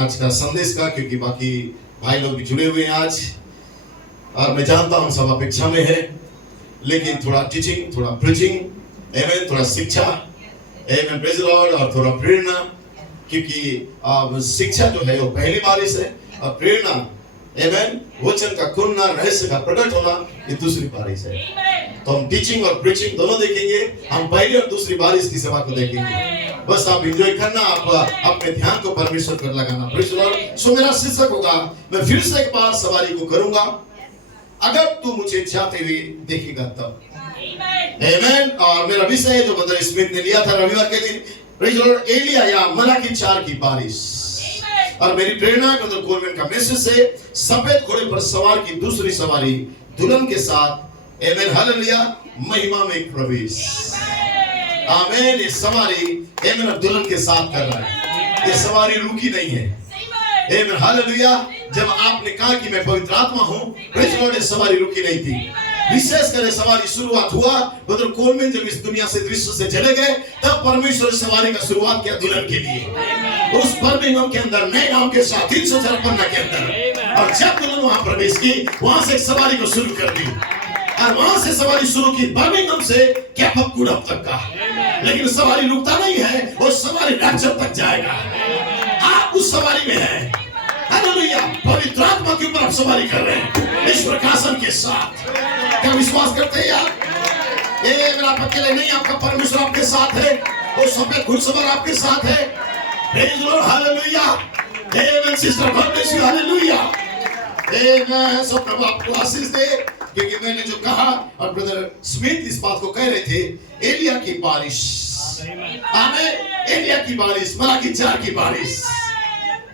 आज का संदेश का, क्योंकि बाकी भाई लोग भी जुड़े हुए हैं आज, और मैं जानता हूं सब अपेक्षा में है, लेकिन थोड़ा टीचिंग, थोड़ा प्रीचिंग, आमेन, थोड़ा शिक्षा, आमेन, प्रेज़ द लॉर्ड, और थोड़ा प्रेरणा, क्योंकि शिक्षा जो है वो पहली बारिश है, और प्रेरणा, आमेन, वचन का खुलना, रहस्य का प्रकट होना, ये दूसरी बारिश है। तो हम टीचिंग और प्रीचिंग दोनों देखेंगे, हम पहली और दूसरी बारिश की सेवा को देखेंगे। बस आप एंजॉय करना, आप अपने ध्यान को परमेश्वर पर लगाना। Praise the Lord. सो मेरा शीर्षक होगा, मैं फिर से एक बार सवारी को करूंगा, अगर तू मुझे चाहते हुए देखेगा तब। आमेन। और मेरा विषय है जो ब्रदर स्मिथ ने लिया था रविवार के दिन, प्रेज़ द लॉर्ड, एलिया या मलाकी 4 की बारिश। और मेरी प्रेरणा ब्रदर कोलमैन का मैसेज से, सफेद घोड़े पर सवार की दूसरी सवारी दुल्हन के साथ, आमेन, हालेलुया, महिमा में प्रवेश। आमेन। ये सवारी आमेन दुल्हन के साथ कर रहा है, ये सवारी रुकी नहीं है। आमेन, हालेलुया। जब आपने कहा कि मैं पवित्र आत्मा हूं, प्रेज़ द लॉर्ड, ये सवारी रुकी नहीं थी। विशेष कर सवारी शुरुआत हुआ ब्रदर कोलमैन जब इस दुनिया से दृश्य से चले गए, तब परमेश्वर सवारी का शुरुआत किया दुल्हन के लिए, उस बर्मिंघम के अंदर, नए गांव के साथ 356 के अंदर। और जब दुल्हन वहां प्रवेश की, वहां से सवारी को शुरू कर दी, और वहां से सवारी शुरू की बर्मिंघम से कैपकुडम तक का। लेकिन सवारी रुकता नहीं है, वो सवारी रैप्चर तक जाएगा। आप उस सवारी में हैं, हालेलुया। पवित्र आत्मा के ऊपर आप सवारी कर रहे हैं, इस प्रकाशन के साथ। क्या विश्वास करते हैं आप? ये मेरा अकेले नहीं, आपका परमेश्वर आपके साथ है, वो सफेद घुड़सवार आपके साथ है। Praise the Lord, hallelujah. Amen sister, God bless you, hallelujah. Amen. सब प्रभु आपको आशीष दे, क्योंकि मैंने जो कहा, और ब्रदर स्मिथ इस बात को कह रहे थे, एलिया की बारिश, आमेन, एलिया की बारिश, मलाकी 4 की बारिश।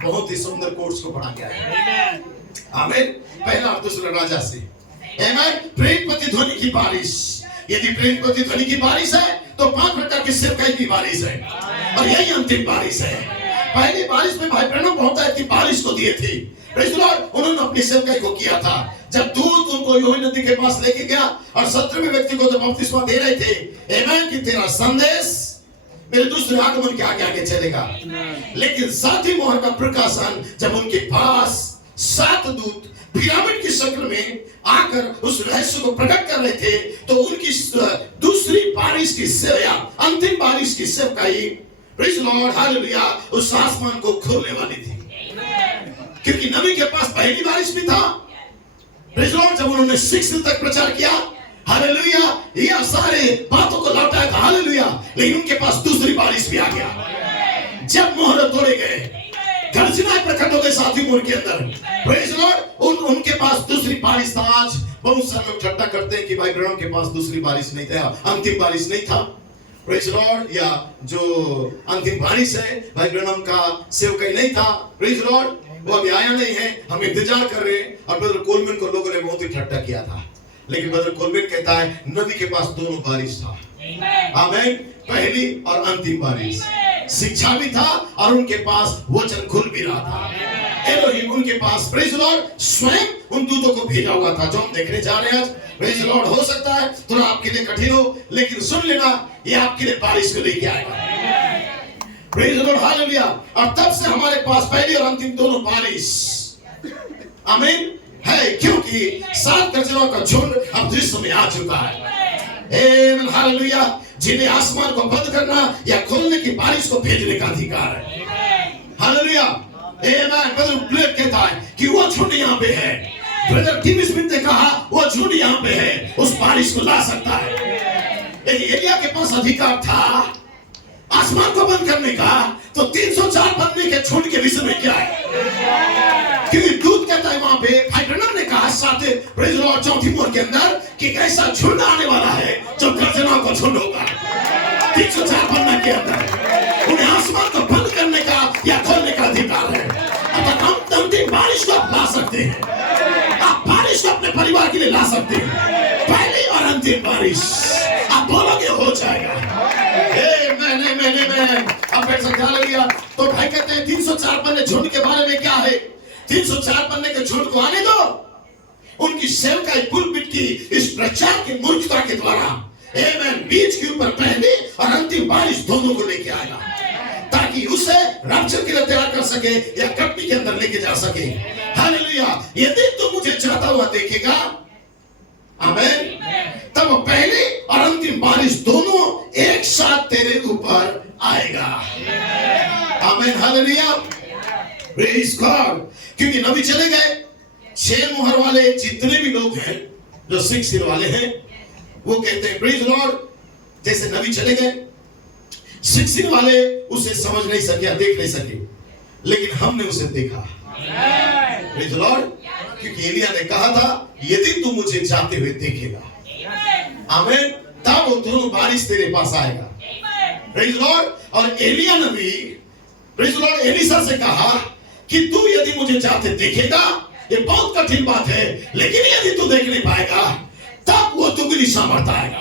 बहुत ही सुंदर कोर्स को पढ़ा गया है, आमेन। पहला और दूसरा राजा से, आमेन, प्रेरित प्रतिध्वनि की बारिश। यदि प्रेरित प्रतिध्वनि की बारिश है, तो 5 प्रकार की सेवकाई की बारिश है, और यही अंतिम बारिश है। पहली बारिश में भाई ब्रैनम बहुत की बारिश को दिए थे, प्रेज़ द लॉर्ड, उन्होंने अपनी सेवकाई को किया था। जब दूत उनको यूहन्ना नदी के पास लेके गया, और 17वें व्यक्ति को जब बपतिस्मा दे रहे थे, आमेन, कि तेरा संदेश मेरे दूसरे आगमन के आगे आगे चलेगा। लेकिन 7वीं मोहर का प्रकाशन जब उनके पास 7 दूत पिरामिड की शक्ल में आकर उस रहस्य को प्रकट कर रहे थे, तो उनकी दूसरी बारिश की सेवा, अंतिम बारिश की सेवकाई, प्रेज़ द लॉर्ड, हालेलुया, उस आसमान को खोलने वाली थी। क्योंकि नबी के पास पहली बारिश भी था, प्रेज़ द लॉर्ड, जब उन्होंने 6 दिन तक प्रचार किया, हालेलुया, ये सारे बातों को लौटाया था, हालेलुया। लेकिन उनके पास दूसरी बारिश भी आ गया, जब मोहर तोड़े गए, गर्जना प्रकट हो गई 7वीं मोहर के अंदर, प्रेज़ द लॉर्ड, उनके पास दूसरी बारिश था। आज बहुत सारे लोग ठट्टा करते हैं कि भाई ब्रैनम के पास दूसरी बारिश नहीं था, अंतिम बारिश नहीं था, प्रेज़ द लॉर्ड, या जो अंतिम बारिश है भाई ब्रैनम का सेवकाई नहीं था, प्रेज़ द लॉर्ड, वो अभी आया नहीं है, हम इंतजार कर रहे हैं। और ब्रदर कोलमैन को लोगों ने बहुत ही ठट्टा किया था, लेकिन ब्रदर कोलमैन कहता है नबी के पास दोनों बारिश था, आमेन, पहली और अंतिम बारिश। शिक्षा भी था, और उनके पास वचन खुल भी रहा था। एलोहिम उनके पास, प्रेज़ द लॉर्ड, स्वयं उन दूतों को भेजा हुआ था, जो हम देखने जा रहे हैं आज। प्रेज़ द लॉर्ड, हो सकता है थोड़ा आपके लिए कठिन हो, लेकिन सुन लेना, ये आपके लिए बारिश को लेके आएगा। Praise the Lord, hallelujah. और तब से हमारे पास पहली और अंतिम दोनों बारिश, आमीन, है, क्योंकि 7 गर्जनों का झुंड अब दृश्य में आ चुका है। आमीन, हालेलुया। जिन्हें आसमान को बंद करना या खोलने की बारिश को भेजने का अधिकार है, हालेलुया। आमीन। ब्रदर ब्लेक कहता है कि वो झुंड यहाँ पे है, ब्रदर टीम स्मिथ ने कहा वो झुंड यहाँ पे है, उस बारिश को ला सकता है। लेकिन एलिया के पास अधिकार था आसमान को बंद करने का, तो 304 बनने के झुंड के विषय में क्या है? क्योंकि दूत कहता है वहां पे, भाई ब्रैनम ने कहा 4वीं मोहर के अंदर कि ऐसा झुंड आने वाला है जो गर्जनाओं का झुंड होगा 304 बनने के अंदर। उन्हें आसमान को बंद करने का या खोलने का अधिकार है। अब हम अंतिम बारिश को ला सकते हैं, आप बारिश को अपने परिवार के लिए ला सकते हैं, पहली और अंतिम बारिश। आप बोलोगे हो जाएगा, मैंने अब बैठ सकता लिया। तो भाई कहते हैं 304 बनने झुंड के बारे में क्या है? 304 बनने के झुंड को आने दो, उनकी सेवकाई पुलपिट की इस प्रचार की मूर्खता के द्वारा, आमेन, बीच के ऊपर पहली और अंतिम बारिश दोनों को लेके आएगा, ताकि ताकि उसे रैप्चर के लिए तैयार कर सके या कटनी के अंदर लेके जा सके। हालेलुया। यदि तू मुझे जाता हुआ देखेगा, आमीन, तब पहली और अंतिम बारिश दोनों एक साथ तेरे ऊपर आएगा। आमीन, हालेलुया, प्रेज गॉड। क्योंकि नबी चले गए, 6 मुहर वाले जितने भी लोग हैं जो 6 सील वाले हैं, वो कहते हैं प्रेज लॉर्ड, जैसे नबी चले गए, 6 सील वाले उसे समझ नहीं सके, देख नहीं सके, लेकिन हमने उसे देखा। Praise Lord. क्योंकि एलिया ने कहा था यदि तू मुझे जाते हुए देखेगा, आमीन, तब वो दोनों बारिश तेरे पास आएगा। Praise Lord. और एलिया नबी, प्रेज लॉर्ड, एलीशा से कहा कि तू यदि मुझे जाते देखेगा, ये बहुत कठिन बात है, लेकिन यदि तू देख नहीं पाएगा तब वो दुगनी सामर्थ आएगा,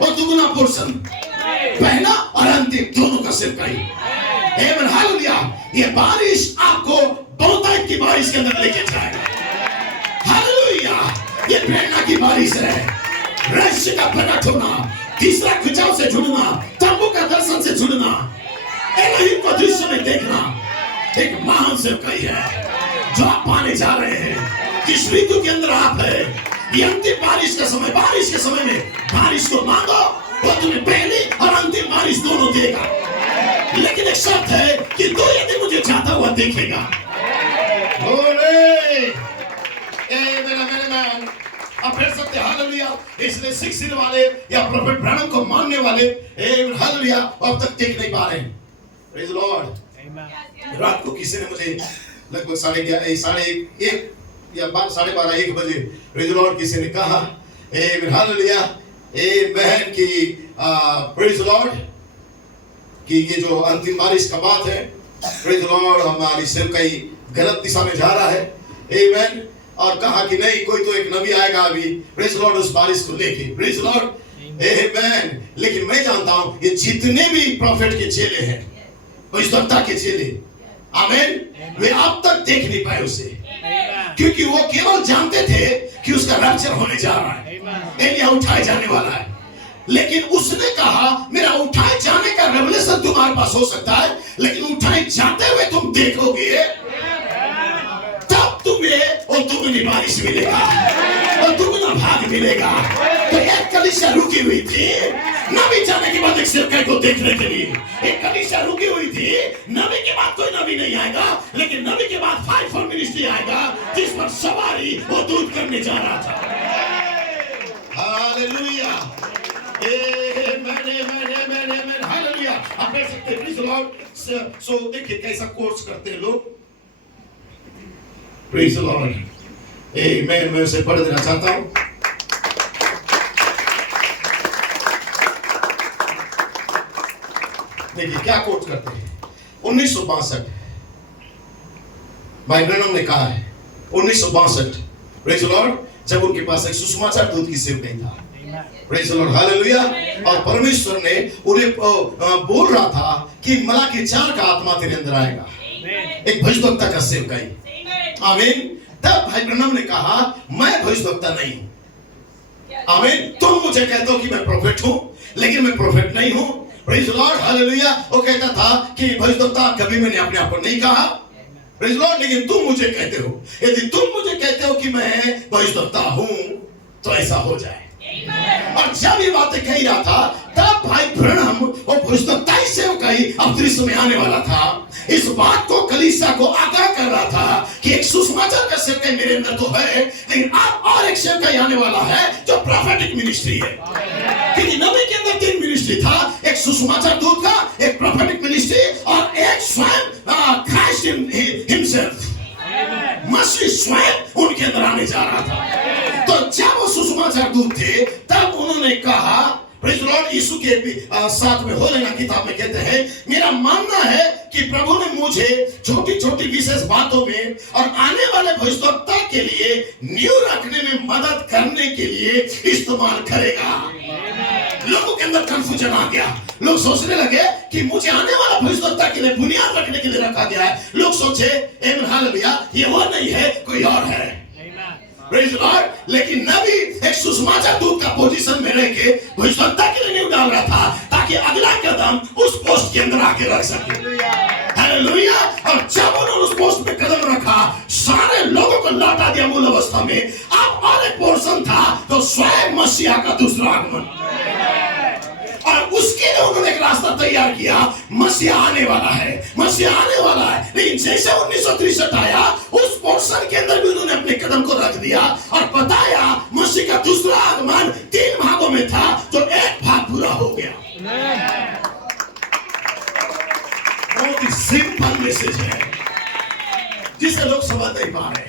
वो दुगना पोर्शन, पहला और अंतिम दोनों का सेवकाई। आमीन, हालेलुया। ये बारिश आपको बहुतायत की बारिश के अंदर लेके जाएगा। हालेलुया। ये प्रेरणा की बारिश है, रहस्य का प्रकट होना, तीसरा खिंचाव से जुड़ना, तंबू का दर्शन से जुड़ना, एलोहिम को दृश्य में देखना, एक महान सेवकाई है जो आप पाने जा रहे हैं। जिस ऋतु के अंदर आप है, ये अंतिम बारिश का समय, बारिश के समय में बारिश को मांगो, वो तुम्हें पहली और अंतिम बारिश दोनों देगा। लेकिन एक शर्त है कि तू यदि मुझे जाता हुआ देखेगा। अब फिर सकते हालेलुया। इसलिए 6 सील वाले या प्रोफेट ब्रैनम को मानने वाले हालेलुया अब तक देख नहीं पा रहे हैं। Praise Lord. रात को किसी ने मुझे लगभग 11:30 या 12:30 बजे प्रेज लॉर्ड किसी ने कहा हालेलुया बहन की प्रेज लॉर्ड कि ये जो अंतिम बारिश का बात है, प्रेज लॉर्ड, हमारी सेवकाई गलत दिशा में जा रहा है। आमीन। और कहा कि नहीं, कोई तो एक नबी आएगा अभी, प्रेज लॉर्ड, उस बारिश को लेके, प्रेज लॉर्ड, आमीन। लेकिन मैं जानता हूं ये जितने भी प्रॉफिट के चेले हैं, भविष्यवक्ता के चेले, आमीन, वे अब तक देख नहीं पाए उसे, क्योंकि वो केवल जानते थे कि उसका रैप्चर होने जा रहा है, एलिया उठाए जाने वाला है। लेकिन उसने कहा मेरा उठाए जाने का रेवलेशन तुम्हारे पास हो सकता है, लेकिन उठाए जाते हुए तुम देखोगे, तब तुम्हें और दुगनी बारिश मिलेगा और दुगना भाग मिलेगा। तो एक कलीसिया रुकी हुई थी नबी जाने के बाद एक सेवकाई को देखने के लिए, एक कलीसिया रुकी हुई थी। नबी के बाद कोई नबी नहीं आएगा, लेकिन नबी के बाद 5-4 मिनिस्ट्री आएगा जिस पर सवारी वो दूध करने जा रहा था। हालेलुया, आमेन, हालेलुया। आप देख सकते हैं प्रेज लॉर्ड। सो देखिए कैसा कोर्स करते हैं लोग, प्रेज लॉर्ड, आमेन। मैं उसे पढ़ देना चाहता हूं। देखिए क्या कोट करते हैं। 1962 भाई ब्रैनम ने कहा है, 1962 प्रेज लॉर्ड, जब उनके पास एक सुसमाचार दूत की सेवकाई था, प्रेज लॉर्ड, हालेलुया। और परमेश्वर ने उन्हें बोल रहा था कि मलाकी 4 का आत्मा तेरे अंदर आएगा, एक भविष्यवक्ता का सेवकाई, आमीन। तब भाई ब्रैनम ने कहा मैं भविष्यवक्ता नहीं हूं, आमीन। तुम मुझे कहते हो कि मैं प्रोफेट हूं, लेकिन मैं प्रोफेट नहीं हूं, प्रेज लॉर्ड, हालेलुया। वो कहता था कि भविष्यवक्ता कभी मैंने अपने आप को नहीं कहा, प्रेज लॉर्ड, लेकिन तुम मुझे कहते हो, यदि तुम मुझे कहते हो कि मैं भविष्यवक्ता हूं तो ऐसा हो जाए। और जब ये बातें कही रहा था, तब भाई ब्रैनम और भविष्यवक्ता सेवकाई अब दृश्य में आने वाला था। इस बात को कलीसिया को आगाह कर रहा था कि एक सुसमाचार का सेवकाई मेरे अंदर तो है, लेकिन अब और एक सेवकाई आने वाला है जो प्रोफेटिक मिनिस्ट्री है। क्योंकि नबी के अंदर 3 मिनिस्ट्री था, एक सुसमाचार दूत का, एक प्रोफेटिक मिनिस्ट्री और एक स्वयं क्राइस्ट हिमसेल्फ, मसीह स्वयं उनके अंदर आने जा रहा था। तो जब वो सुसमाचार दूत थे, तब उन्होंने कहा, प्रेज लॉर्ड, यीशु के साथ में हो लेना किताब में कहते हैं, मेरा मानना है कि प्रभु ने मुझे छोटी छोटी विशेष बातों में और आने वाले भविष्यवक्ता के लिए न्यू रखने में मदद करने के लिए इस्तेमाल करेगा। लोगों के अंदर कंफ्यूजन आ गया, लोग सोचने लगे कि मुझे आने वाला भविष्यवक्ता के लिए बुनियाद रखने के लिए रखा गया है। लोग सोचे आमीन, हालेलुया, ये वो नहीं है, कोई और है, प्रेज लॉर्ड। लेकिन नबी एक सुसमाचार दूत का पोजीशन में रह के भविष्यवक्ता के लिए नींव डाल रहा था, ताकि अगला कदम उस पोस्ट के अंदर आके रख सके। हालेलुया। और जब उन्होंने उस पोस्ट पे कदम रखा, सारे लोगों को लौटा दिया मूल अवस्था में। अब और एक पोर्शन था तो स्वयं मसीहा का दूसरा आगमन, और उसके लिए उन्होंने एक रास्ता तैयार किया। मसीहा आने वाला है, मसीहा आने वाला है। लेकिन जैसे 1963 आया, उस पोर्शन के अंदर भी उन्होंने अपने कदम को रख दिया और बताया मसीह का दूसरा आगमन 3 भागों में था, जो एक भाग पूरा हो गया। बहुत ही सिंपल मैसेज है जिसे लोग समझ नहीं पा रहे।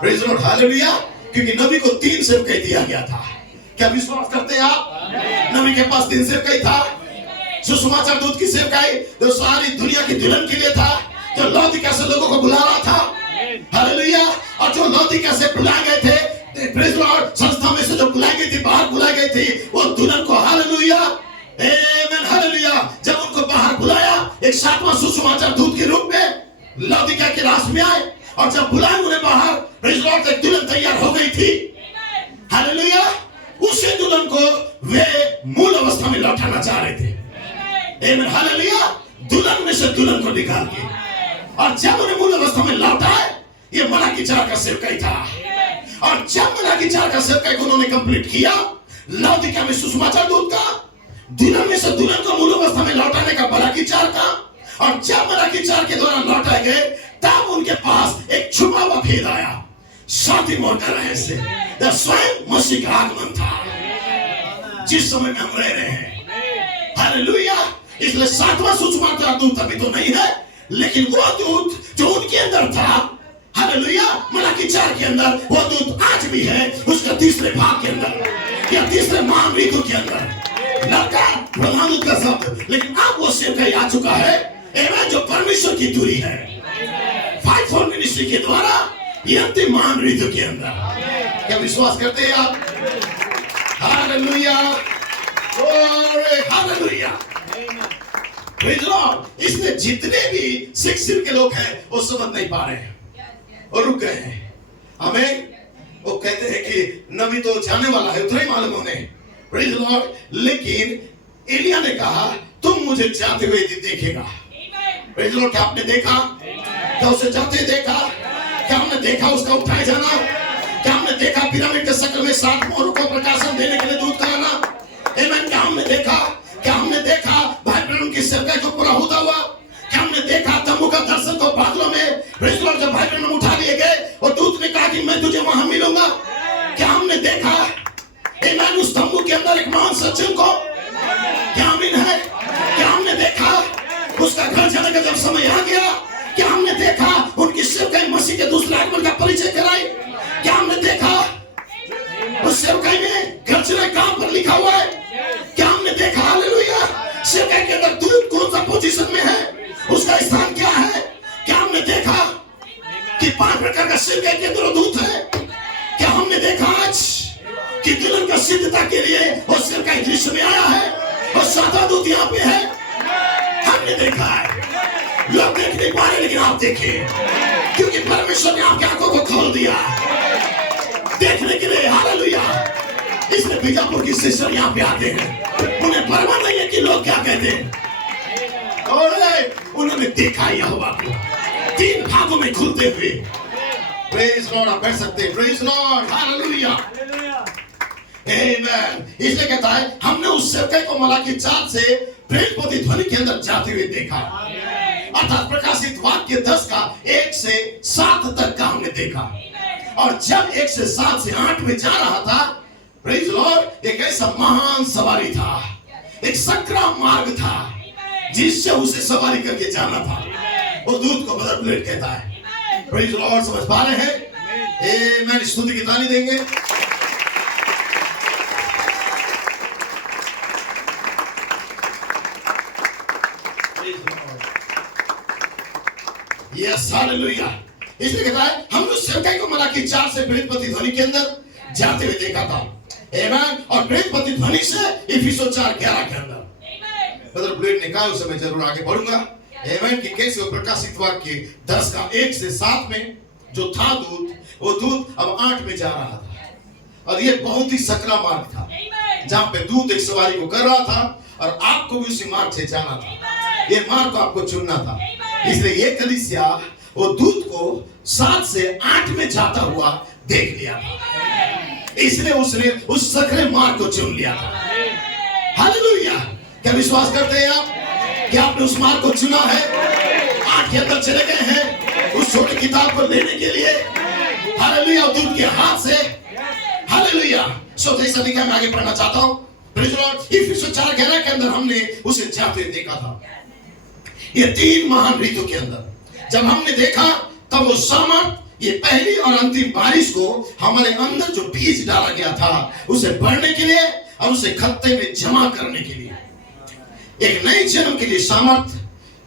Praise the Lord, hallelujah. क्योंकि नबी को 3 सेवकाई दिया गया था। क्या विश्वास करते हैं आप? नबी के पास 3 सेवकाई था। सुसमाचार दूत की सेवकाई जो सारी दुनिया की दुल्हन के लिए था, जो लौदीकिया से लोगों को बुला रहा था, हालेलुया। और जो लौदीकिया से बुलाए गए थे, प्रेज़ द लॉर्ड, संस्था में से जो बुलाई गई थी, बाहर बुलाई गई थी, वो दुल्हन को, हालेलुया, आमेन, हालेलुया, जब उनको बाहर बुलाया, एक 7वां सुसमाचार दूत के रूप में लौदीकिया के रास में आए, और जब बुलाए उन्हें बाहर, प्रेज़ द लॉर्ड, एक दुल्हन तैयार हो गई थी, हालेलुया। उसी दुल्हन को वे मूल अवस्था में लौटाना चाह रहे थे, आमेन, हालेलुया। दुल्हन में से दुल्हन को निकाल के, और जब उन्हें मूल अवस्था में लौटाए, ये मलाकी 4 का सेवकाई था। और जब मलाकी 4 का सेवकाई को उन्होंने कंप्लीट किया, लौदीकिया में सुसमाचार दूत का, दुल्हन में से दुल्हन को मूल अवस्था में लौटाने का मलाकी 4 का, और जब मलाकी 4 के दौरान लौटाए गए, तब उनके पास एक छुपा हुआ भेद आया, 7वीं मोहर का रहस्य, जब स्वयं मसीह का आगमन था, जिस समय में हम रह रहे हैं, हालेलुया। इसलिए 7वां सुसमाचार दूत अभी तो नहीं है, लेकिन वो दूत जो उनके अंदर था, हालेलुया, मलाकी 4 के अंदर, वो दूत आज भी है, उसका 3रे भाग के अंदर या 3रे महान ऋतु के अंदर लड़का प्रधान दूत का शब्द। लेकिन अब वो सेवकाई आ चुका है, एवं जो परमेश्वर की दूरी है, 5-4 मिनिस्ट्री के द्वारा ये अंतिम महान ऋतु के अंदर। क्या विश्वास करते हैं आप? Hallelujah, hallelujah, praise the Lord. इसलिए जितने भी सिख सिर के लोग हैं, वो समझ नहीं पा रहे हैं और रुक गए हैं। हमें वो कहते हैं कि नबी तो जाने वाला है, उतना ही मालूम उन्हें, प्रेज़ द लॉर्ड। लेकिन एलिया ने कहा, तुम मुझे जाते हुए देखेगा। प्रेज़ द लॉर्ड, क्या आपने देखा? क्या उसे जाते देखा? क्या हमने देखा उसका उठाए जाना? क्या हमने देखा पिरामिड के शक्ल में 7 मोहरों को प्रकाशन देने के लिए दूत कराना? आमीन। क्या हमने देखा? क्या हमने देखा भाई ब्रह्म की सेवकाई को पूरा होता हुआ? क्या हमने देखा तंबू का दर्शन को बादलों में, प्रेज़ द लॉर्ड, जब भाई ब्रह्म उठा लिए गए और दूत ने कहा कि मैं तुझे वहां मिलूंगा? क्या हमने देखा आमीन उस तंबू के अंदर एक महान सज्जन को? क्या आमीन है? क्या हमने देखा उसका घर जाने का जब समय आ गया? क्या हमने देखा उनकी सेवकाई मसीह के दूसरे आगमन का परिचय कराई? क्या हमने देखा उस सेवकाई में गर्जने कहां पर लिखा हुआ है? क्या हमने देखा, हालेलुया, सेवकाई के अंदर दूत कौन सा पोजीशन में है, उसका स्थान क्या है? क्या हमने देखा कि 5 प्रकार का सेवकाई के अंदर दूत है? क्या हमने देखा आज कि दुल्हन का सिद्धता के लिए वो सेवकाई दृश्य में आया है और 7वां दूत यहाँ पे है? हमने देखा है। लोग देख नहीं पा रहे, लेकिन आप देखें, क्योंकि परमेश्वर ने आपकी आंखों को खोल दिया देखने के लिए, हालेलुया। इसलिए बीजापुर की सिस्टर यहाँ पे आते हैं, उन्हें परवाह नहीं है कि लोग क्या कहते हैं। और उन्होंने देखा यहोवा को 3 भागों में खुलते हुए। प्रेज़ लॉर्ड, आप कह सकते हैं प्रेज़ लॉर्ड, हालेलुया, आमीन। इसलिए कहता है, हमने उस सेवकाई को मलाकी 4 से प्रेरित ध्वनि के अंदर जाते हुए देखा, अर्थात प्रकाशित वाक्य 10 का 1 से 7 तक का हमने देखा। और जब 1 से 7 से 8 में जा रहा था, प्रेज़ लॉर्ड, एक ऐसा महान सवारी था, एक संक्राम मार्ग था, जिससे उसे सवारी करके जाना था। वो दूत को मदर प्लेट कहता है। प्रेज़ लॉर्ड, समझ पा रहे हैं? आमीन। स्तुति की ताली देंगे। Yes, hallelujah. इसलिए कहता है, हमने उस सेवकाई को मलाकी 4 से प्रेरित ध्वनि के अंदर जाते हुए देखा था, आमीन। और प्रेरित ध्वनि से इफिसियों 4:11 के अंदर ब्रदर ब्लेड ने कहा, उसे मैं जरूर आगे बढ़ूंगा, आमीन, कि कैसे वो प्रकाशित वाक्य 10 का 1 से 7 में जो था दूत, वो दूत अब 8 में जा रहा था। और ये बहुत ही सकरा मार्ग था, जहां पे दूत एक सवारी को कर रहा था और आपको भी उसी मार्ग से जाना था। ये मार्क को आपको चुनना था। इसलिए ये कलीसिया वो दूत को 7 से 8 में जाता हुआ देख लिया था, इसलिए उसने उस सकरे मार्क को चुन लिया था। हालेलुया। क्या विश्वास करते हैं आप कि आपने उस मार्क को चुना है? 8 के अंदर चले गए हैं उस छोटी किताब को लेने के लिए। हालेलुया। दूत के हाथ से। हालेलुया। सो जैसा लिखा मैं आगे पढ़ना चाहता हूं। Praise the Lord. इफिसियों 4:11 के अंदर हमने उसे जाते देखा था। ये 3 महान ऋतु के अंदर जब हमने देखा तब वो सामर्थ, ये पहली और अंतिम बारिश को हमारे अंदर जो बीज डाला गया था उसे बढ़ने के लिए और उसे खत्ते में जमा करने के लिए, एक नए जन्म के लिए सामर्थ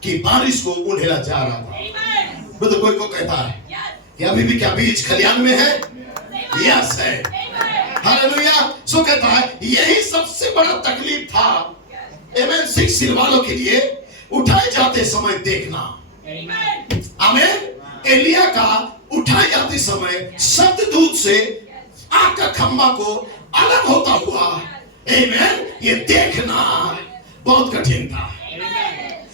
की बारिश को उंडेला जा रहा था। तो कोई को कहता है कि अभी भी क्या बीज खलियान में है? यस है। हालेलुया। सो कहता है यही सबसे बड़ा तकलीफ था आमेन 6 सील वालों के लिए, उठाए जाते समय देखना। आमीन। एलिया का उठाए जाते समय शब्द दूत से आग का खंभा को अलग होता हुआ आमीन ये देखना बहुत कठिन था,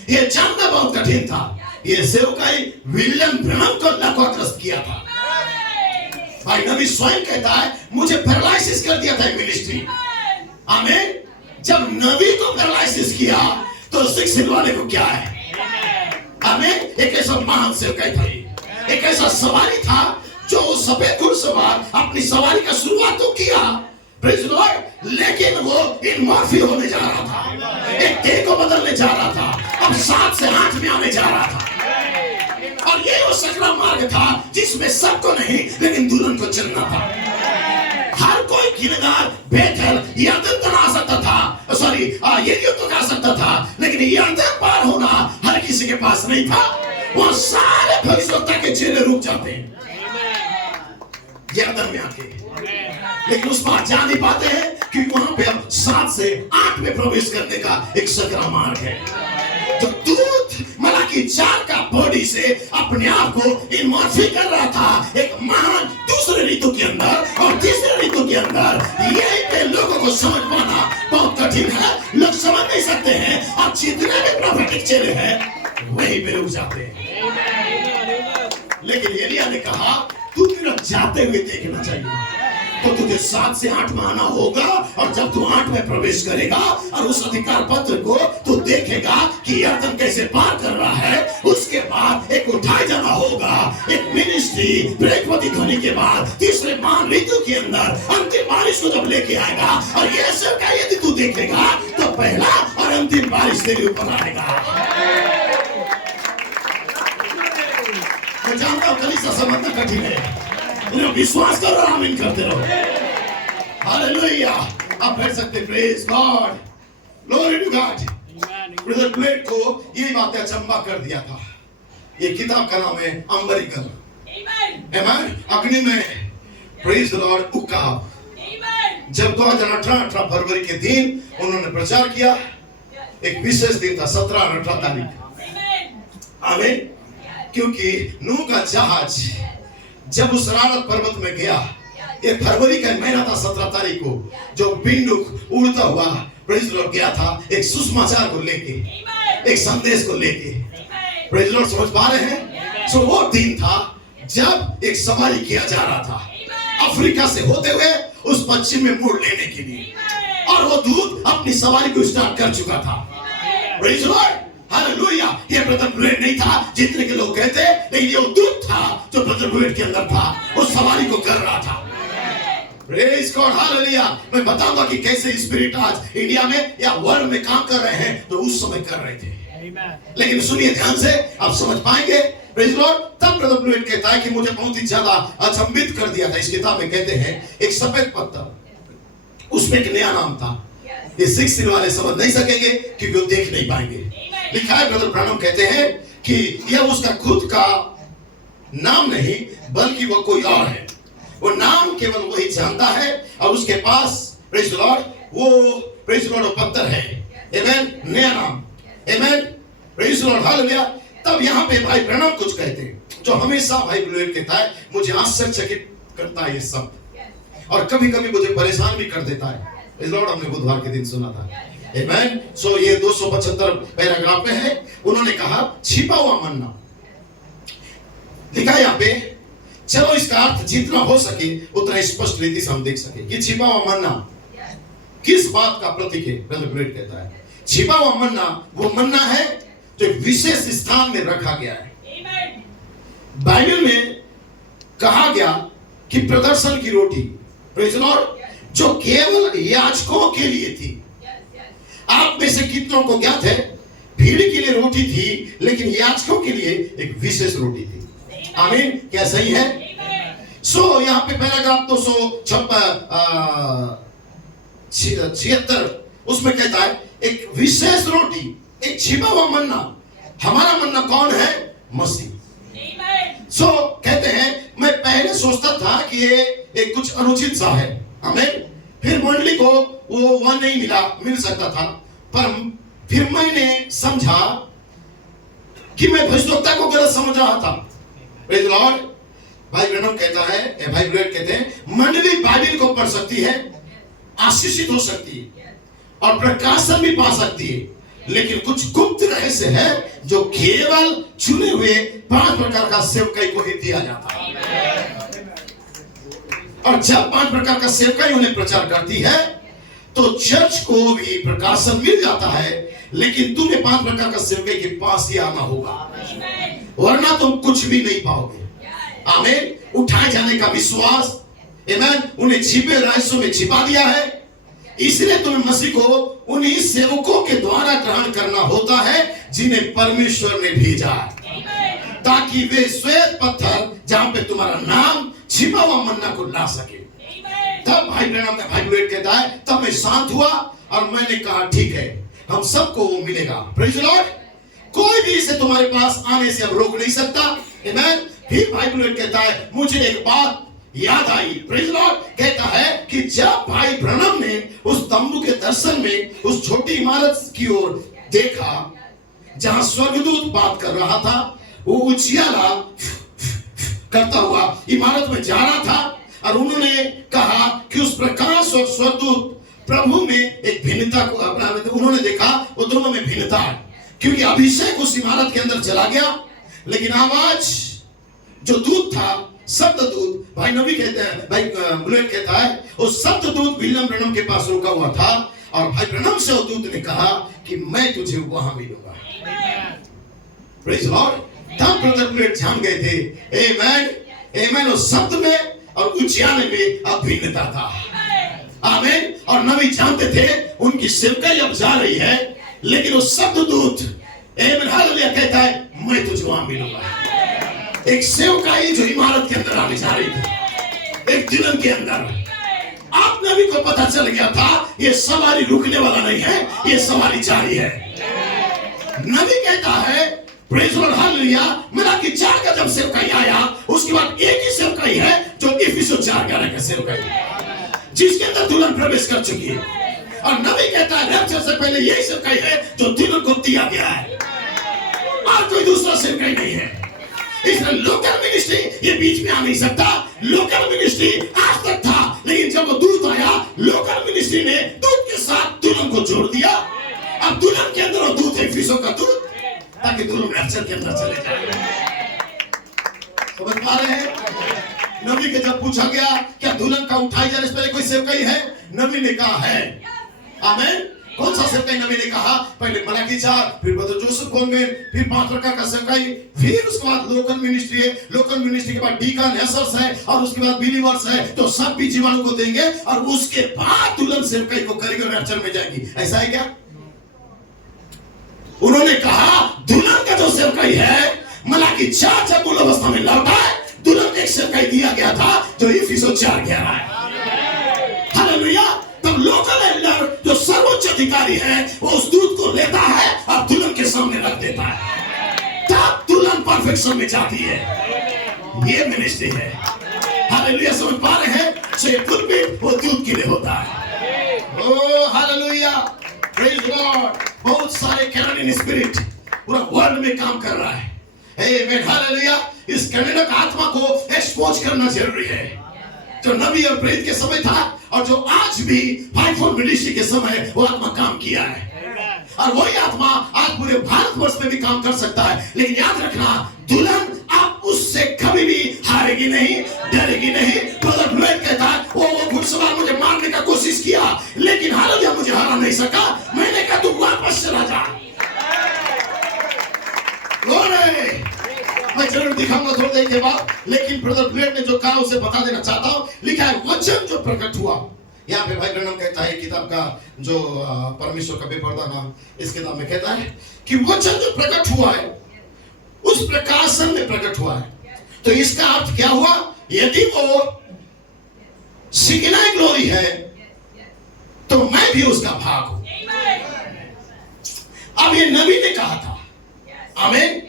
ये जानना बहुत कठिन था। ये सेवकाई विलियम ब्रैनम को लकवाग्रस्त किया था। भाई नबी स्वयं कहता है मुझे पैरालिसिस कर दिया था मिनिस्ट्री। आमीन। जब नबी को पैरालिसिस किया तो 6 सील वाले को क्या है? आमीन। एक ऐसा महान सेवकाई था, एक ऐसा सवारी था जो सफेद घुड़सवार अपनी सवारी का शुरुआत तो किया, प्रेज़ द लॉर्ड, लेकिन वो इनमॉर्फी होने जा रहा था, एक देह को बदलने जा रहा था, अब 7 से 8 में आने जा रहा था। और ये वो सकरा मार्ग था जिसमें सबको नहीं लेकिन दुल्हन को चलना था। हर कोई गिलगाल, बेथेल, यरदन तक आ सकता था, सॉरी यरीहो तक आ सकता था, लेकिन यरदन पार होना हर किसी के पास नहीं था। वहां सारे भविष्यवक्ता के चेहरे रुक जाते हैं यरदन में आके, लेकिन उस पार जा नहीं पाते हैं क्योंकि वहां पे अब 7 से 8 में प्रवेश करने का एक सकरा मार्ग है। तो दूत मलाकी 4 का बॉडी से अपने आप को इनमॉर्फी कर रहा था एक महान दूसरे ऋतु के अंदर और तीसरे ऋतु के अंदर। यही पे लोगों को समझ पाना बहुत कठिन है, लोग समझ नहीं सकते हैं और जितने भी प्रोफेटिक चेहरे हैं वही पे रुक जाते हैं। लेकिन एलिया ने कहा तू मेरा जाते हुए देखना चाहिए, तो तुझे 7 से 8 में आना होगा और जब तू 8 में प्रवेश करेगा और उस अधिकार पत्र को तू देखेगा कि यरदन कैसे पार कर रहा है, उसके बाद एक उठाए जाना होगा, एक मिनिस्ट्री ब्रेकवती ध्वनि के बाद तीसरे महान ऋतु के अंदर अंतिम बारिश को जब लेके आएगा और ये सब का यदि तू देखेगा तो पहला और अंतिम बारिश तेरे ऊपर आएगा। मैं जानता हूं कलीसिया समझना कठिन है, विश्वास करो, आमीन करते रहो। हालेलुया। आप पढ़ सकते praise God, glory to God. Brother plate को ये बातें अचंबा कर दिया था। ये किताब का नाम है अम्बरिकल, आमीन, अग्नि में, प्रेज द लॉर्ड, उकाब। जब 2018 फरवरी के दिन उन्होंने प्रचार किया, एक विशेष दिन था 17 और 18 तारीख, आमीन, क्योंकि नूह का जहाज जब उस रारत पर्वत में गया, ये फरवरी का महीना था 17 तारीख को, जो बिंदुक उड़ता हुआ प्रेज़ लॉर्ड गया था एक सुसमाचार को लेके, एक संदेश को लेके। प्रेज़ लॉर्ड समझ पा रहे हैं? सो वो दिन था जब एक सवारी किया जा रहा था अफ्रीका से होते हुए उस पश्चिम में मुड़ लेने के लिए, और वो दूत अपनी सवारी को स्टार्ट कर चुका था। Praise Lord, hallelujah. ये ब्रदर ब्लेड नहीं था जितने के लोग कहते, लेकिन ये दूत था जो ब्रदर ब्लेड के अंदर था, उस सवारी को कर रहा था। Praise God, hallelujah. मैं बताऊंगा कि कैसे स्पिरिट आज इंडिया में या वर्ल्ड में काम कर रहे हैं, तो उस समय कर रहे थे। लेकिन सुनिए ध्यान से, आप समझ पाएंगे। Praise Lord. तब ब्रदर ब्लेड कहता है कि मुझे बहुत ही ज्यादा अचंभित कर दिया था। इस किताब में कहते हैं एक सफेद पत्थर, उसमें एक नया नाम था। ये 6 सील वाले समझ नहीं सकेंगे क्योंकि वो देख नहीं पाएंगे। लिखा है, ब्रदर ब्रानम कहते हैं कि यह उसका खुद का नाम नहीं बल्कि वो कोई और है, वो नाम केवल वही जानता है, और उसके पास प्रेज़ द लॉर्ड वो प्रेज़ द लॉर्ड पत्थर है, आमीन, नया नाम, आमीन, प्रेज़ द लॉर्ड, हालेलुया। तब यहाँ पे भाई ब्रानम कुछ कहते हैं जो हमेशा भाई ब्लेड कहता है मुझे आश्चर्यचकित करता है ये सब, और कभी कभी मुझे परेशान भी कर देता है। प्रेज़ द लॉर्ड, हमने बुधवार के दिन सुना था आमेन। सो ये 275 पैराग्राफ में है। उन्होंने कहा छिपा हुआ मन्ना लिखा यहाँ पे। चलो इसका अर्थ जितना हो सके उतना स्पष्ट रीति से हम देख सके कि छिपा हुआ मन्ना किस बात का प्रतीक है। ब्रदर ब्रेड कहता है छिपा हुआ मन्ना वो मन्ना है जो विशेष स्थान में रखा गया है। बाइबल में कहा गया कि प्रदर्शन की रोटी, प्रेज़ द लॉर्ड, जो केवल याजकों के लिए थी। आप में से कितनों को ज्ञात है भीड़ के लिए रोटी थी, लेकिन याजकों के लिए एक विशेष रोटी थी। आमीन। क्या सही है? सो यहाँ पे पैराग्राफ 276 उसमें कहता है एक विशेष रोटी, एक छिपा हुआ मन्ना। हमारा मन्ना कौन है? मसीह। सो कहते हैं मैं पहले सोचता था कि ये एक कुछ अनुचित सा है। आमीन। फिर मंडली को वो वह नहीं मिल सकता था, पर फिर मैंने समझा कि मैं भविष्यवक्ता को गलत समझ रहा था। Praise the Lord. भाई ब्रैनम कहता है, भाई ब्रेड कहते हैं मंडली बाइबल को पढ़ सकती है, आशीषित हो सकती है और प्रकाशन भी पा सकती है, लेकिन कुछ गुप्त रहस्य है जो केवल चुने हुए 5 प्रकार का सेवकाई को ही दिया जाता है। और जब 5 प्रकार का सेवकाई उन्हें प्रचार करती है तो चर्च को भी प्रकाशन मिल जाता है, लेकिन तुम्हें 5 प्रकार का सेवकाई के पास ही आना होगा, वरना तुम कुछ भी नहीं पाओगे। आमीन। उठाए जाने का विश्वास, आमीन, उन्हें छिपे रहस्यों में छिपा दिया है। इसलिए तुम्हें मसीह को उन्हीं सेवकों के द्वारा ग्रहण करना होता है जिन्हें परमेश्वर ने भेजा है, ताकि वे श्वेत पत्थर जहां पे तुम्हारा नाम छिपा हुआ मन्ना को ला सके। तब भाई ब्रैनम कहता है तब मैं शांत हुआ और मैंने कहा ठीक है, हम सबको वो मिलेगा। Praise the Lord. कोई भी इसे तुम्हारे पास आने से अब रोक नहीं सकता। आमीन। फिर भाई ब्रैनम कहता है मुझे एक बात याद आई। Praise the Lord. कहता है कि जब भाई ब्रैनम ने उस तंबू के दर्शन में उस छोटी इमारत की ओर देखा जहां स्वर्गदूत बात कर रहा था, वो उजियाला करता हुआ इमारत में जा रहा था, और उन्होंने कहा कि उस प्रकाश और स्वर्गदूत प्रभु में एक भिन्नता को उन्होंने देखा, वो दोनों में भिन्नता है, क्योंकि अभिषेक उस इमारत के अंदर चला गया, लेकिन आवाज जो दूत था, शब्द दूत, भाई नबी कहते हैं, भाई ब्रेड कहता है वो शब्द दूत विलियम ब्रैनम के पास रुका हुआ था, और भाई ब्रैनम से वो दूत ने कहा कि मैं तुझे वहां मिलूंगा। Praise the Lord. तब ब्रदर ब्रेड जान गए थे, आमीन, आमीन, उस शब्द में और उजियाले में अब भिन्नता था। आमीन। और नबी जानते थे उनकी सेवकाई अब जा रही है, लेकिन वो शब्द दूत, आमीन, हालेलुया, कहता है मैं तुझे वहां मिलूंगा। एक सेवकाई जो इमारत के अंदर आने जा रही थी, एक दुल्हन के अंदर। आप नबी को पता चल गया था ये सवारी रुकने वाला नहीं है, ये सवारी जारी है। नबी कहता है praise the Lord, hallelujah, Malachi 4 का जब सेवकाई आया, उसके बाद एक ही सेवकाई है जो इफिसुस 4:11 का सेवकाई, जिसके अंदर दुल्हन प्रवेश कर चुकी है। और नबी कहता है रैप्चर से पहले यही सेवकाई है जो दुल्हन को दिया गया है, और कोई दूसरा सेवकाई नहीं है। इसलिए लोकल मिनिस्ट्री ये बीच में आ नहीं सकता। लोकल मिनिस्ट्री आज तक था, लेकिन जब वो दूत आया, लोकल मिनिस्ट्री ने दूत के साथ दुल्हन को जोड़ दिया। अब दुल्हन के अंदर वो दूत है, इफिसुस का दूत, ताकि दुल्हन रैप्चर के अंदर चले जाए। समझ पा रहे हैं? नबी के जब पूछा गया क्या दुल्हन का उठाई जाने से पहले कोई सेवकाई है, नबी ने कहा है। आमीन। कौन सा सेवकाई? नबी ने कहा पहले मलाकी 4, फिर ब्रदर जोसेफ कॉन्वेंट, फिर 5 प्रकार का सेवकाई, फिर उसके बाद लोकल मिनिस्ट्री है, लोकल मिनिस्ट्री के बाद डीकन एसर्स है, और उसके बाद बिलीवर्स है, तो सब भी जीवाणु को देंगे, और उसके बाद दुल्हन सेवकाई को करेंगे और रैप्चर में जाएगी। ऐसा है क्या? उन्होंने कहा दुल्हन का जो सेवकाई है, मलाकी 4 जब मूल अवस्था में लौटा है, दुल्हन को एक सेवकाई दिया गया था जो इफिसुस 4:11 है। हालेलुया। तब लोकल एल्डर जो सर्वोच्च अधिकारी है, वो उस दूत को लेता है और दुल्हन के सामने रख देता है, तब दुल्हन परफेक्शन में जाती है। ये मिनिस्ट्री है। हालेलुया। समझ पा रहे हैं? ये पुलपिट वो दूत के लिए होता है। ओ हालेलुया, प्रेज़ द लॉर्ड। बहुत सारे कैनानियन स्पिरिट पूरा वर्ल्ड में काम कर रहा है। आमीन, हालेलुया। इस कैनानियन आत्मा को एक्सपोज करना जरूरी है। जो नबी और प्रेरित के समय था और जो आज भी फाइवफोल्ड मिनिस्ट्री के समय वो आत्मा काम किया है। और वही आत्मा आज पूरे भारतवर्ष में भी काम कर सकता है। लेकिन याद रखना, दुल्हन आप उससे कभी भी हारेगी नहीं, डरेगी नहीं। ब्रदर ब्लेड कहता है वो घुड़सवार मुझे मारने का कोशिश किया, लेकिन हालेलुया मुझे हरा नहीं सका। मैंने कहा तू वापस चला जा। मैं जरूर दिखाऊंगा थोड़ी देर के बाद, लेकिन ब्रदर ब्लेड ने जो कहा उसे बता देना चाहता हूं। लिखा है वचन जो प्रकट हुआ। यहाँ पे भाई ब्रैनम कहता है किताब का जो परमेश्वर का बेपर्दा नाम, इस किताब में कहता है कि वचन जो प्रकट हुआ है उस प्रकाशन में प्रकट हुआ है। तो इसका अर्थ क्या हुआ? यदि वो शिकना ग्लोरी है तो मैं भी उसका भाग हूं। अब ये नबी ने कहा था, आमीन।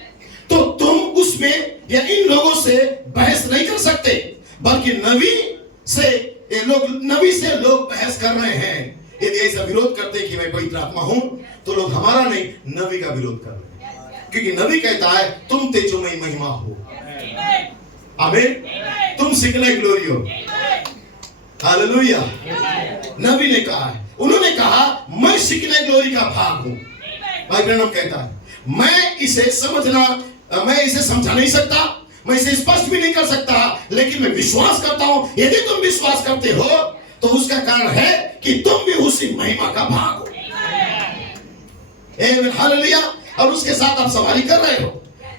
तो तुम उसमें या इन लोगों से बहस नहीं कर सकते, बल्कि नबी से लोग बहस कर रहे हैं। यदि ऐसा विरोध करते हैं कि मैं पवित्र आत्मा हूं, तो लोग हमारा नहीं नबी का विरोध कर रहे हैं। क्योंकि नबी कहता है तुम तेजोमय महिमा हो, आमीन। तुम सिकले ग्लोरी हो, हालेलुया। नबी ने कहा है, उन्होंने कहा मैं सिकले ग्लोरी का भाग हूं। भाई ब्रैनम कहता है मैं इसे समझा नहीं सकता, मैं इसे स्पष्ट भी नहीं कर सकता, लेकिन मैं विश्वास करता हूं। यदि तुम विश्वास करते हो तो उसका कारण है कि तुम भी उसी महिमा का भाग हो, आमीन, हालेलुया। और उसके साथ आप सवारी कर रहे हो,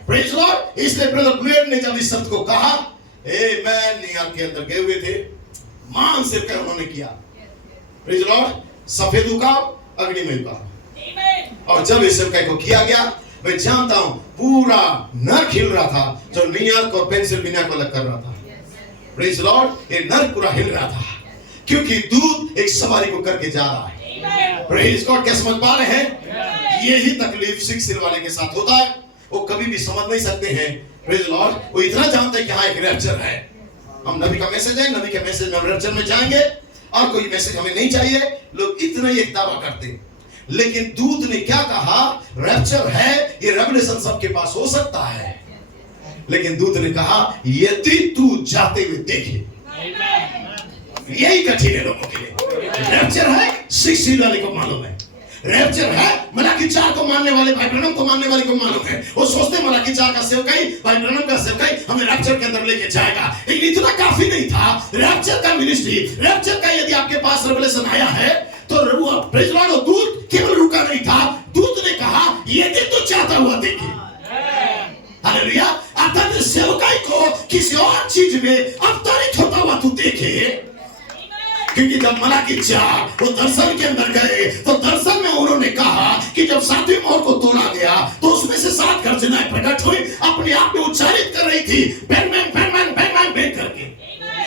प्रेज लॉर्ड। इसलिए ब्रदर ब्लेड ने जब इस शब्द को कहा, मैं न्यूयॉर्क के अंदर गए हुए थे, मान से कर उन्होंने किया, प्रेज लॉर्ड, सफेद उकाब अग्निमय उकाब। और जब इस सब को किया गया, मैं जानता हूं पूरा नर्क हिल रहा था, जो न्यूयॉर्क और पेंसिल्वेनिया को अलग कर रहा था। प्रेज लॉर्ड, ये नर्क पूरा हिल रहा था, क्योंकि दूत एक सवारी को करके जा रहा है। प्रेज गॉड, क्या समझ पा रहे हैं? यही तकलीफ सिख सिर वाले के साथ होता है। वो कभी भी समझ नहीं सकते हैं, प्रेज लॉर्ड। वो इतना जानते हैं कि हाँ एक रैप्चर है, हम नबी का मैसेज है, नबी के मैसेज में हम रैप्चर में जाएंगे और कोई मैसेज हमें नहीं चाहिए। लोग इतना ही एक दावा करते हैं। लेकिन दूत ने क्या कहा? रैप्चर है, ये रेवलेशन सबके पास हो सकता है, लेकिन दूत ने कहा यदि तू जाते हुए देखे। यही कठिन है लोगों के लिए। रैप्चर है, सिख सिर वाले को मालूम है। रैप्चर है, मलाकी 4 को मानने वाले भाई ब्रैनम को मानने वाले को मालूम है। वो सोचते मलाकी 4 का सेवकाई, भाई ब्रैनम का सेवकाई हमें रैप्चर के अंदर लेके जाएगा। लेकिन इतना काफी नहीं था। रैप्चर का मिनिस्ट्री, रैप्चर का यदि आपके पास रेवलेशन आया है तो प्रेज लॉर्ड, दूत केवल रुका नहीं था, दूत ने कहा यदि तू चाहता हुआ देखे। हालेलुया। अर्थात सेवकाई को किसी और चीज में अवतरित होता हुआ तू देखे। क्योंकि जब मलाकी 4 वो दर्शन के अंदर गए तो दर्शन में उन्होंने कहा कि जब 7वीं मोहर को तोड़ा गया तो उसमें से 7 गर्जनाएं प्रकट हुई, अपने आप में उच्चारित कर रही थी, बैंगमैन बैंगमैन बैंगमैन बैंग करके।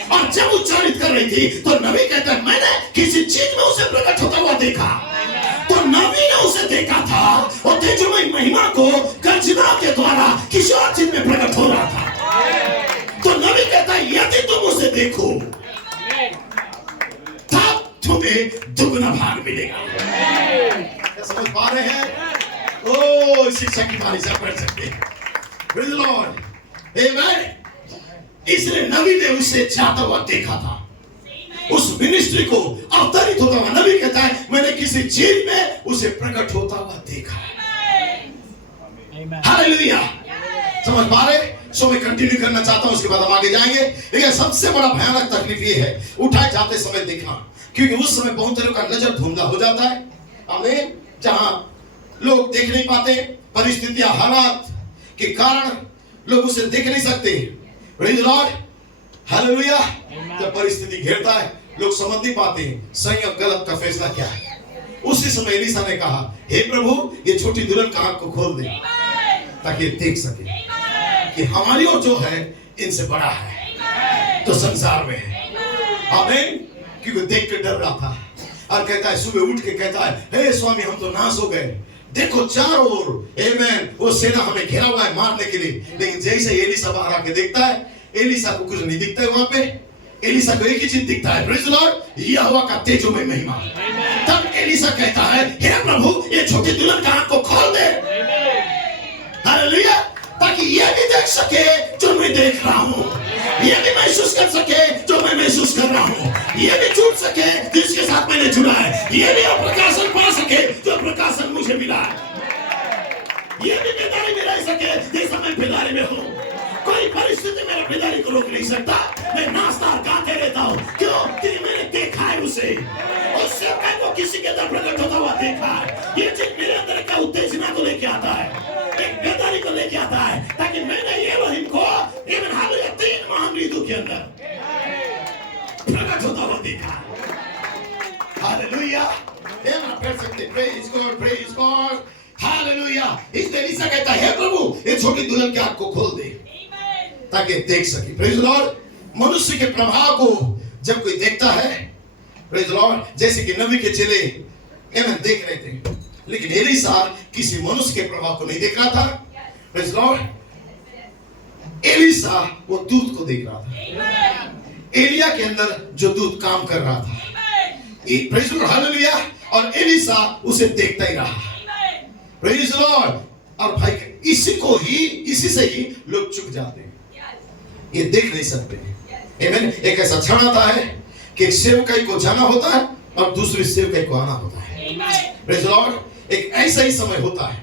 और जब उच्चारित कर रही थी तो नबी कहता है मैंने किसी चीज में उसे प्रकट होता हुआ देखा। तो नबी ने उसे देखा था, और तेजोमय महिमा को गर्जना के द्वारा किसी और चीज में प्रकट हो रहा था। तो नबी कहता है यदि तुम उसे देखो तब तुम्हें दुगना भाग मिलेगा। क्या समझ पा रहे हैं? ओ शिक्षा की बारी से पढ़ सकते हैं। प्रेज द लॉर्ड, आमीन। इसलिए नबी ने उसे जाता हुआ देखा था, उस मिनिस्ट्री को अवतरित होता हुआ। नबी कहता है मैंने किसी चीज में उसे प्रकट होता हुआ देखा। हालेलुया। समझ पा रहे? सो मैं कंटिन्यू करना चाहता हूं, उसके बाद हम आगे जाएंगे। लेकिन सबसे बड़ा भयानक तकलीफ ये है उठाए जाते समय देखना, क्योंकि उस समय बहुत तरह का नजर धुंधला हो जाता है, आमीन। जहां लोग देख नहीं पाते, परिस्थितियां हालात के कारण लोग उसे देख नहीं सकते। Praise Lord, hallelujah. जब परिस्थिति घेरता है लोग समझ नहीं पाते सही और गलत का फैसला क्या है। उसी समय एलीशा ने कहा हे प्रभु ये छोटी दुल्हन का आंख को खोल दे ताकि देख सके कि हमारी और जो है इनसे बड़ा है तो संसार में है, आमीन। क्योंकि देख के डर रहा था और कहता है, सुबह उठ के कहता है हे स्वामी हम तो नाश हो गए, देखो चारों ओर आमीन वो सेना हमें घेरा हुआ है मारने के लिए। लेकिन जैसे एलीशा बाहर आके देखता है, एलीशा को कुछ नहीं दिखता है वहां पे। एलीशा को एक ही चीज दिखता है, प्रेज द लॉर्ड, यहोवा का तेजोमय महिमा। तब एलीशा कहता है हे प्रभु ये छोटी दुल्हन का आंख को खोल दे, हालेलुया, ताकि ये भी देख सके जो मैं देख रहा हूं, ये भी महसूस कर सके जो मैं मैं महसूस कर रहा हूँ, ये भी जुड़ सके जिसके साथ मैंने जुड़ा है, ये भी प्रकाशन पा सके जो प्रकाशन मुझे मिला है, ये भी बेदारी में रह सके जैसा मैं बेदारी में हूँ। कोई परिस्थिति मेरा बेदारी को रोक नहीं सकता। मैं नाचता और गाते रहता हूँ, क्यों? क्योंकि मैंने देखा है उसे, उससे को किसी के अंदर प्रकट होता हुआ देखा है। ये चीज मेरे अंदर का उत्तेजना को लेके आता है, एक बेदारी को लेके आता है, ताकि मैंने ये एलोहिम को इवन हालेलुया 3 महान ऋतु के अंदर प्रकट होता हुआ देखा। Hallelujah, praise God, praise God, hallelujah. इसलिए एलीशा कहता है, प्रभु ये छोटी दुल्हन की आंख को खोल दे ताकि देख सके। Praise Lord. मनुष्य के प्रभाव को जब कोई देखता है, प्रेज लॉर्ड, जैसे कि नबी के चेले एमन देख रहे थे, लेकिन एलीशा किसी मनुष्य के प्रभाव को नहीं देख रहा था। Praise Lord. एलीशा वो दूत को देख रहा था, एलिया के अंदर जो दूत काम कर रहा था। Praise Lord, hallelujah. और एलीशा उसे देखता ही रहा। Praise Lord. और भाई इसी से ही लोग चुप जाते हैं, ये देख नहीं सकते। आमीन। एक ऐसा क्षण आता है कि एक सेवकाई को जाना होता है और दूसरी सेवकाई को आना होता है। Praise Lord. एक ऐसा ही समय होता है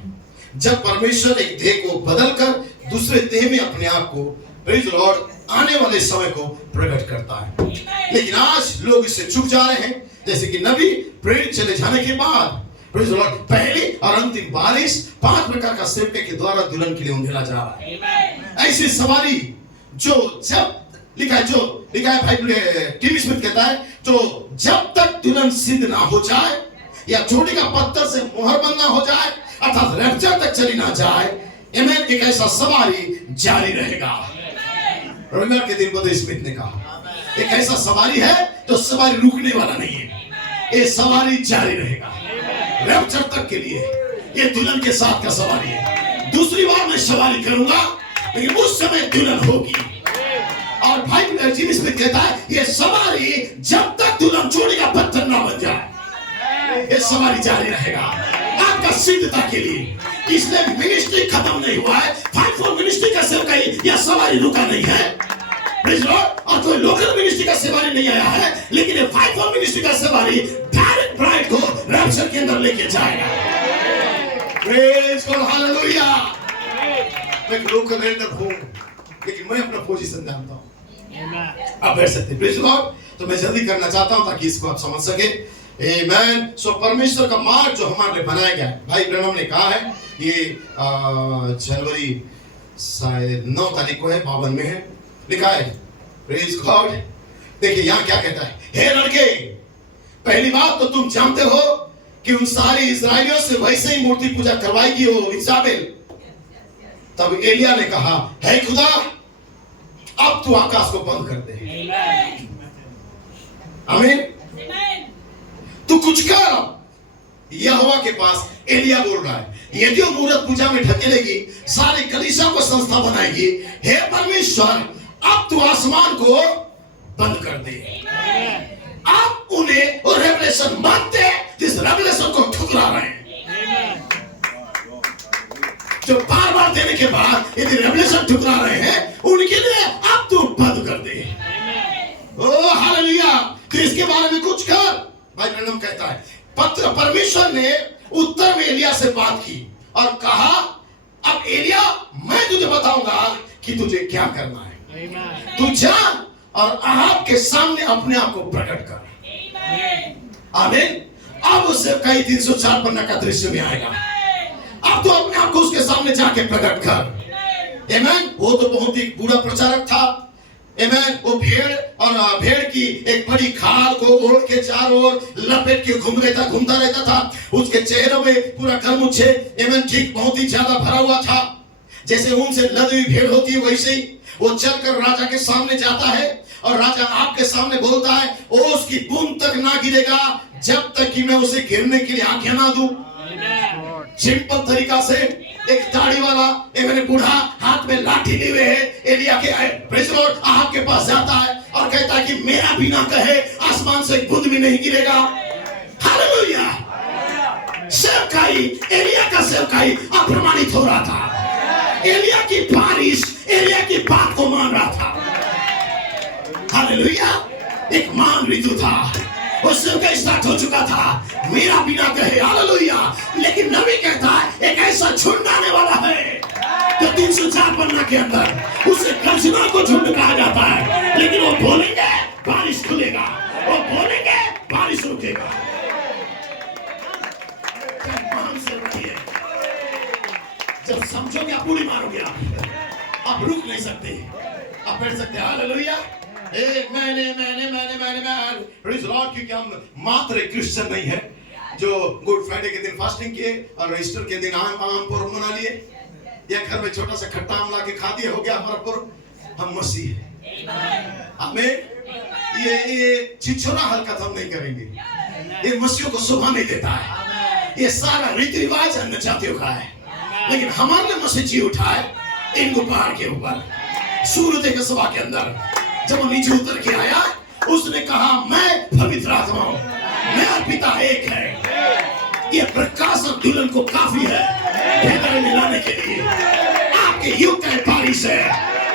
जब परमेश्वर एक देह को बदलकर दूसरे देह में अपने आप को, प्रेज लॉर्ड, आने वाले समय को प्रकट करता है। लेकिन आज लोग इससे चुप जा रहे हैं, जैसे कि नबी प्रेरित चले जाने के बाद, प्रेज लॉर्ड, पहली और अंतिम बारिश 5 प्रकार का सेवक के द्वारा दुल्हन के लिए उंडेला जा रहा है। ऐसी सवारी जो जब लिखा है भाई टीवी स्मिथ कहता है, तो जब तक दुल्हन सिद्ध ना हो जाए या चोटी का पत्थर से मोहर बंद ना हो जाए, अर्थात रैप्चर तक चली ना जाए, आमीन, एक ऐसा सवारी जारी रहेगा। रविवार के दिन ब्रदर स्मिथ ने कहा, एक ऐसा सवारी है तो सवारी रुकने वाला नहीं है, ये सवारी जारी रहेगा रैप्चर तक के लिए। ये दुल्हन के साथ का सवारी है। दूसरी बार मैं सवारी करूंगा, लेकिन उस समय दुल्हन होगी। और भाई जिम स्मिथ कहता है, ये सवारी जब तक दुल्हन चोटी का पत्थर ना बन जाए, ये सवारी जारी रहेगा आपका सिद्धता के लिए। इसलिए मिनिस्ट्री खत्म नहीं हुआ है। 5 मिनिस्ट्री का सेवकाई या सवारी रुका नहीं है। Praise Lord. और कोई लोकल मिनिस्ट्री का सवारी नहीं आया है, लेकिन ये 5 मिनिस्ट्री का सवारी डायरेक्ट ब्राइड को रैप्चर के अंदर लेके जाएगा। Praise God, hallelujah. मैं लोकल रेंडर हूं, लेकिन मैं अपना पोजीशन जानता हूं। आप बैठ सकते हैं। Praise Lord. तो मैं जल्दी करना चाहता हूं ताकि इसको आप समझ सके। आमीन। सो परमेश्वर का मार्ग जो हमारे लिए बनाया गया है, भाई ब्रैनम ने कहा है, ये जनवरी शायद 9 तारीख को है, 52 में है, लिखा है। Praise God. देखिए यहाँ क्या कहता है, हे लड़के, पहली बात तो तुम जानते हो कि उन सारे इस्राएलियों से वैसे ही मूर्ति पूजा करवाएगी वो इजाबेल। तब एलिया ने कहा, हे खुदा, अब तू आकाश को बंद कर दे। आमीन। तू कुछ कर। यहोवा के पास एलिया बोल रहा है, यदि वो मूर्त पूजा में ढकेलेगी, सारी कलीसिया को संस्था बनाएगी, हे परमेश्वर, अब तू आसमान को बंद कर दे। आप उन्हें और रेवलेशन मत दे जिस रेवलेशन को ठुकरा रहे हैं। जो बार-बार देने के बाद यदि रेवलेशन ठुकरा रहे हैं, उनके लिए अब तू बंद कर दे। ओ हालेलुया। तो इसके बारे में कुछ कर। भाई ब्रैनम कहता है, पत्र परमेश्वर ने उत्तर में एलिया से बात की और कहा, अब एलिया, मैं तुझे बताऊंगा कि तुझे क्या करना है। तू जा और अहाब के सामने अपने आप को प्रकट कर। आमीन। अब उससे कई 304 पन्ना का दृश्य में आएगा। अब तो अपने आप को उसके सामने जाके प्रकट कर। आमीन। वो तो बहुत ही बूढ़ा प्रचारक था। आमीन। वो भेड़ की एक बड़ी खाल को ओढ़ के चारों ओर लपेट के घूमता रहता था। उसके चेहरे में पूरा गलमुच्छे, आमीन, ठीक बहुत ही ज्यादा भरा हुआ था। जैसे ऊन से लदी हुई भेड़ होती है, वैसे ही वो चलकर राजा के सामने जाता है और राजा आपके सामने बोलता है, ओ उसकी बूंद तक ना गिरेगा जब तक कि मैं उसे गिरने के लिए आज्ञा ना दूं। सिंपल तरीका से एक दाढ़ी वाला एक बूढ़ा हाथ में लाठी लिए हुए है, एलिया के प्रेज लॉर्ड अहाब के पास जाता है और कहता है कि मेरा बिना कहे आसमान से बूंद भी नहीं गिरेगा। हालेलुया। सेवकाई, एलिया का सेवकाई अप्रमाणित हो रहा था। एलिया की बारिश एलिया की बात को मान रहा था। हालेलुया। ऋतु था, उस सेवकाई स्टार्ट हो चुका था, मेरा बिना कहे, हालेलुया। लेकिन नबी कहता है एक ऐसा झुंड आने वाला है तो 304 पन्ना के अंदर उसे गर्जना को झुंड कहा जाता है। लेकिन वो बोलेंगे बारिश खुलेगा, वो बोलेंगे बारिश रुकेगा। जब समझोगे आप उड़ी मारोगे, आप रुक नहीं सकते, आप बैठ सकते। हालेलुया। Praise Lord. क्योंकि हम मात्र एक क्रिश्चियन नहीं है जो गुड फ्राइडे के दिन फास्टिंग किए और ईस्टर के दिन आम पर्व मना लिए, या घर में छोटा सा खट्टा आम ला के खा दिए, हो गया हमारा पर्व। हम मसीह हैं, हमें ये छिछोरा हरकत हम नहीं करेंगे। ये मसीह को शोभा नहीं देता है, ये सारा रीति रिवाज अन्य जातियों का है। लेकिन हमारे मसीह जी उठाए इन गुब्बार के ऊपर सूरत के सभा के अंदर। जब वो नीचे उतर के आया, उसने कहा मैं पवित्र आत्मा हूं, मैं और पिता एक है। ये प्रकाश और दुल्हन को काफी है भेदरे मिलाने के लिए। आपके युग का बारिश है,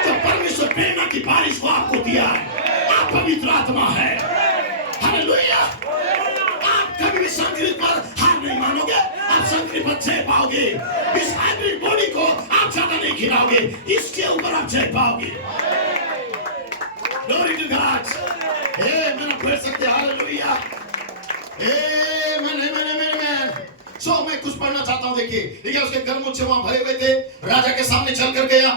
तो परमेश्वर प्रेरणा की बारिश को आपको दिया है। आप पवित्र आत्मा है। हालेलुया। आप कभी भी संकरित पर हार नहीं मानोगे, आप संकरित पर जय पाओगे। इस हाइब्रिड बॉडी को आप ज्यादा नहीं गिराओगे, इसके ऊपर आप जय पाओगे। Glory to God. Amen. आप पढ़ सकते हैं। हालेलुया। Amen. So मैं कुछ पढ़ना चाहता हूँ। देखिए उसके गर्मोच्छे वहां भरे हुए थे। राजा के सामने चल कर गया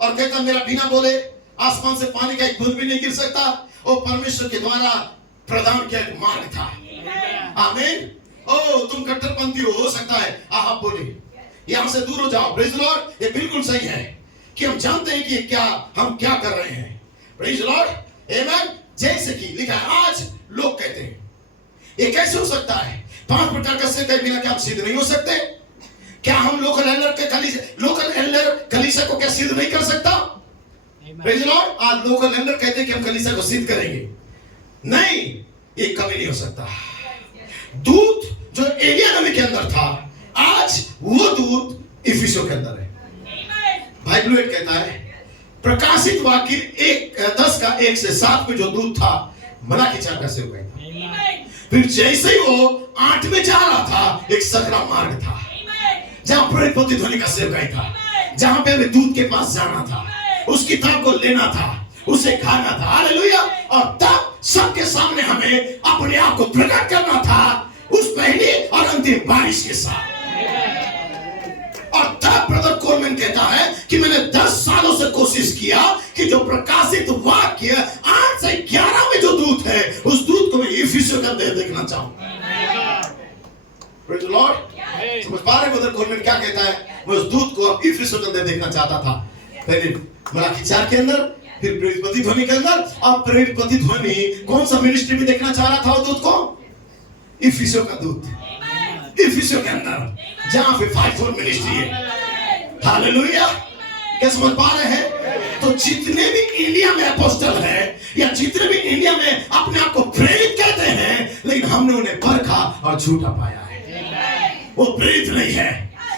और कहता मेरा बिना बोले आसमान से पानी का एक बूंद भी नहीं गिर सकता। वो परमेश्वर के द्वारा प्रदान किया एक मार्ग था। आमीन। ओ तुम कट्टरपंथी हो सकता है, आप बोले यहां से दूर हो जाओ। Praise Lord. ये बिल्कुल सही है कि हम जानते हैं कि हम क्या कर रहे हैं। Praise Lord. आमेन। जैसे कि लिखा है, आज लोग कहते हैं ये कैसे हो सकता है, 5 प्रकार का सिर के बिना क्या हम सिद्ध नहीं हो सकते? क्या हम लोकल एल्डर कलीसिया को क्या सिद्ध नहीं कर सकता? Praise Lord. आज लोकल एल्डर कहते हैं कि हम कलीसिया को सिद्ध करेंगे, नहीं, ये कभी नहीं हो सकता। दूत जो एलिया नबी के अंदर था, आज वो दूत इफिसियों के अंदर है। भाई ब्लूएट कहता है प्रकाशित वाक्य 10:1 से 7 में जो दूत था मलाकी 4 का सेवकाई था। फिर जैसे ही वो 8 में जा रहा था, एक सकरा मार्ग था जहां प्रेरित प्रतिध्वनि का सेवकाई था, जहां पे हमें दूत के पास जाना था, उस किताब को लेना था, उसे खाना था। हालेलुया। और तब सबके सामने हमें अपने आप को प्रकट करना था उस पहली और अंतिम बारिश के साथ। और तब ब्रदर कोलमैन कहता है कि मैंने 10 सालों से कोशिश किया कि जो प्रकाशित वाक्य 8 से 11 में जो दूत है, उस दूत को मैं इफिसियों के अंदर देखना चाहूं। Praise the Lord. समझ पा रहे ब्रदर कोलमैन क्या कहता है? मैं उस दूत को इफिसियों के अंदर देखना चाहता था। पहले मलाकी 4 के अंदर, फिर प्रेरित प्रतिध्वनि के अंदर। अब प्रेरित प्रतिध्वनि कौन सा मिनिस्ट्री में देखना चाह रहा था वो दूत को? इफिसियों का दूत, इफिसियों के अंदर, जहां पे 5-4 मिनिस्ट्री है। हालेलुया। क्या समझ पा रहे हैं? तो जितने भी इंडिया में अपोस्टल है, या जितने भी इंडिया में अपने आप को प्रेरित कहते हैं, लेकिन हमने उन्हें परखा और झूठा पाया है। वो प्रेरित नहीं है,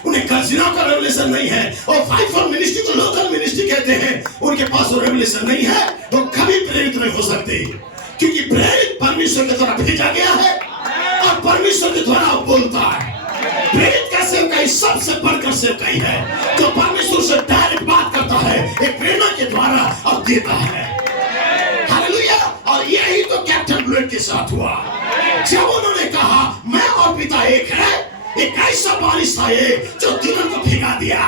उन्हें गर्जनाओं का रेवलेशन नहीं है। और 5-4 मिनिस्ट्री तो लोकल मिनिस्ट्री कहते हैं, उनके पास वो रेवलेशन नहीं है, तो कभी प्रेरित नहीं हो सकते। क्योंकि प्रेरित परमेश्वर के द्वारा भेजा गया है और परमेश्वर के द्वारा बोलता है। प्रेरित का सेवकाई सबसे बढ़कर सेवकाई है, जो परमेश्वर से डायरेक्ट बात करता है, एक प्रेरणा के द्वारा और देता है। हालेलुया। और यही तो कैप्टन ब्लूएट के साथ हुआ, जब उन्होंने कहा मैं और पिता एक है। एक ऐसा बारिश था ये जो दुल्हन को भिगा दिया,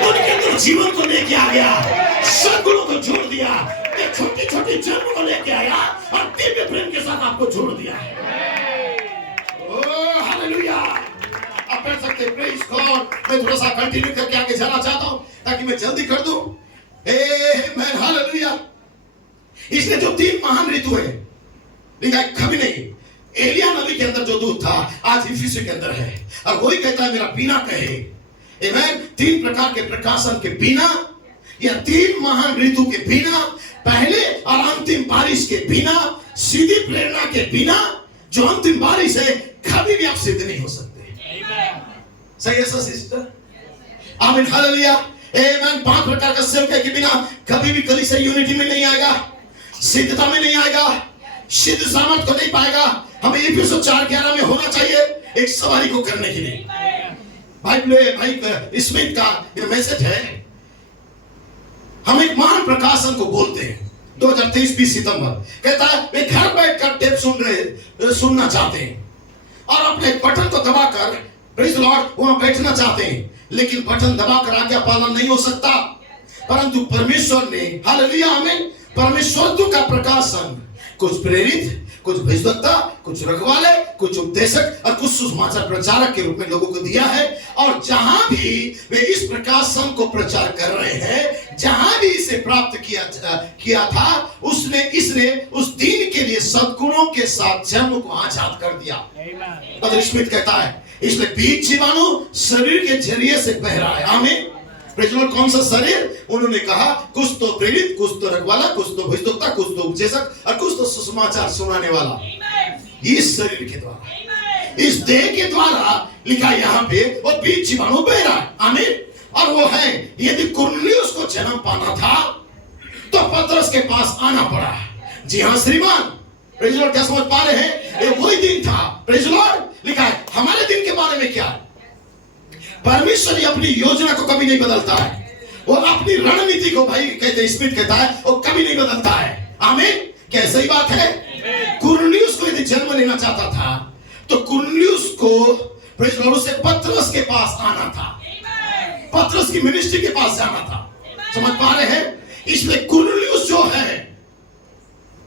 उनके अंदर जीवन को लेके आ गया, सद्गुणों को जोड़ दिया, एक छोटी छोटी जन्म को लेके आया और दिव्य प्रेम के साथ आपको जोड़ दिया। Oh hallelujah. आप पढ़ सकते हैं। Praise God. मैं थोड़ा सा कंटिन्यू करके आगे जाना चाहता हूं ताकि मैं जल्दी कर दूं। आमेन। हालेलुया। इसने जो 3 महान ऋतु है, लिखा कभी नहीं। एलिया नबी के अंदर जो दूत था, आज इफिसियों के अंदर है, और वही कहता है मेरा बिना कहे। आमेन। 3 प्रकार के प्रकाशन के बिना, या 3 महान ऋतु के बिना, पहले और अंतिम बारिश के बिना, सीधी प्रेरणा के बिना, जो अंतिम बारिश है, कभी भी आप सिद्ध नहीं हो सकते। सही है सिस्टर? आमीन। हालेलुया। आमीन। 5 प्रकार का सेवकाई के बिना कभी भी कलीसिया यूनिटी में नहीं आएगा, सिद्धता में नहीं आएगा, सिद्ध सामर्थ को नहीं पाएगा। हमें इफिसियों 4:11 में होना चाहिए एक सवारी को करने के लिए। भाई स्मिथ का ये मैसेज है। हम एक महान प्रकाशन को बोलते हैं 2023 20 सितंबर कहता है वे घर बैठकर टेप सुनना चाहते हैं और अपने बटन को दबाकर प्रेज़ लॉर्ड वहां बैठना चाहते हैं, लेकिन बटन दबाकर आज्ञा पालन नहीं हो सकता। परंतु परमेश्वर ने, हालेलुया आमीन, परमेश्वर का प्रकाशन कुछ प्रेरित, कुछ भविष्यवक्ता, कुछ रखवाले, कुछ उपदेशक और कुछ सुसमाचार प्रचारक के रूप में लोगों को दिया है। और जहां भी वे इस प्रकाशन को प्रचार कर रहे हैं, जहां भी इसे प्राप्त किया था, इसने उस दिन के लिए सद्गुणों के साथ जन्म को आजाद कर दिया। पदर स्मिथ कहता है इसलिए बीज जीवाणु शरीर के जरिए से बह रहा है। आमीन। कौन सा शरीर? उन्होंने कहा कुछ तो प्रेरित, कुछ तो रखवाला, कुछ तो भविष्यवक्ता, कुछ तो उपदेशक और कुछ तो सुसमाचार सुनाने वाला। इस शरीर के द्वारा, इस देह के द्वारा लिखा यहाँ पे वो बीज जीवाणु बह रहा है। आमीन। और वो है, यदि कुरनेलियुस को जन्म पाना था तो पतरस के पास आना पड़ा। जी हाँ श्रीमान, प्रेज़ लॉर्ड, क्या समझ पा रहे हैं? ये वही दिन था। प्रेज़ लॉर्ड, लिखा है हमारे दिन के बारे में क्या है? परमेश्वर अपनी योजना को कभी नहीं बदलता है। वो अपनी रणनीति को, भाई कहते स्मिथ कहता है, वो कभी नहीं बदलता है। आमीन। क्या सही बात है? कुरनेलियुस को यदि जन्म लेना चाहता था तो कुरनेलियुस को प्रेज़ लॉर्ड से पतरस के पास आना था, पतरस की मिनिस्ट्री के पास जाना था। समझ पा रहे हैं? इसलिए कुरनेलियुस जो है,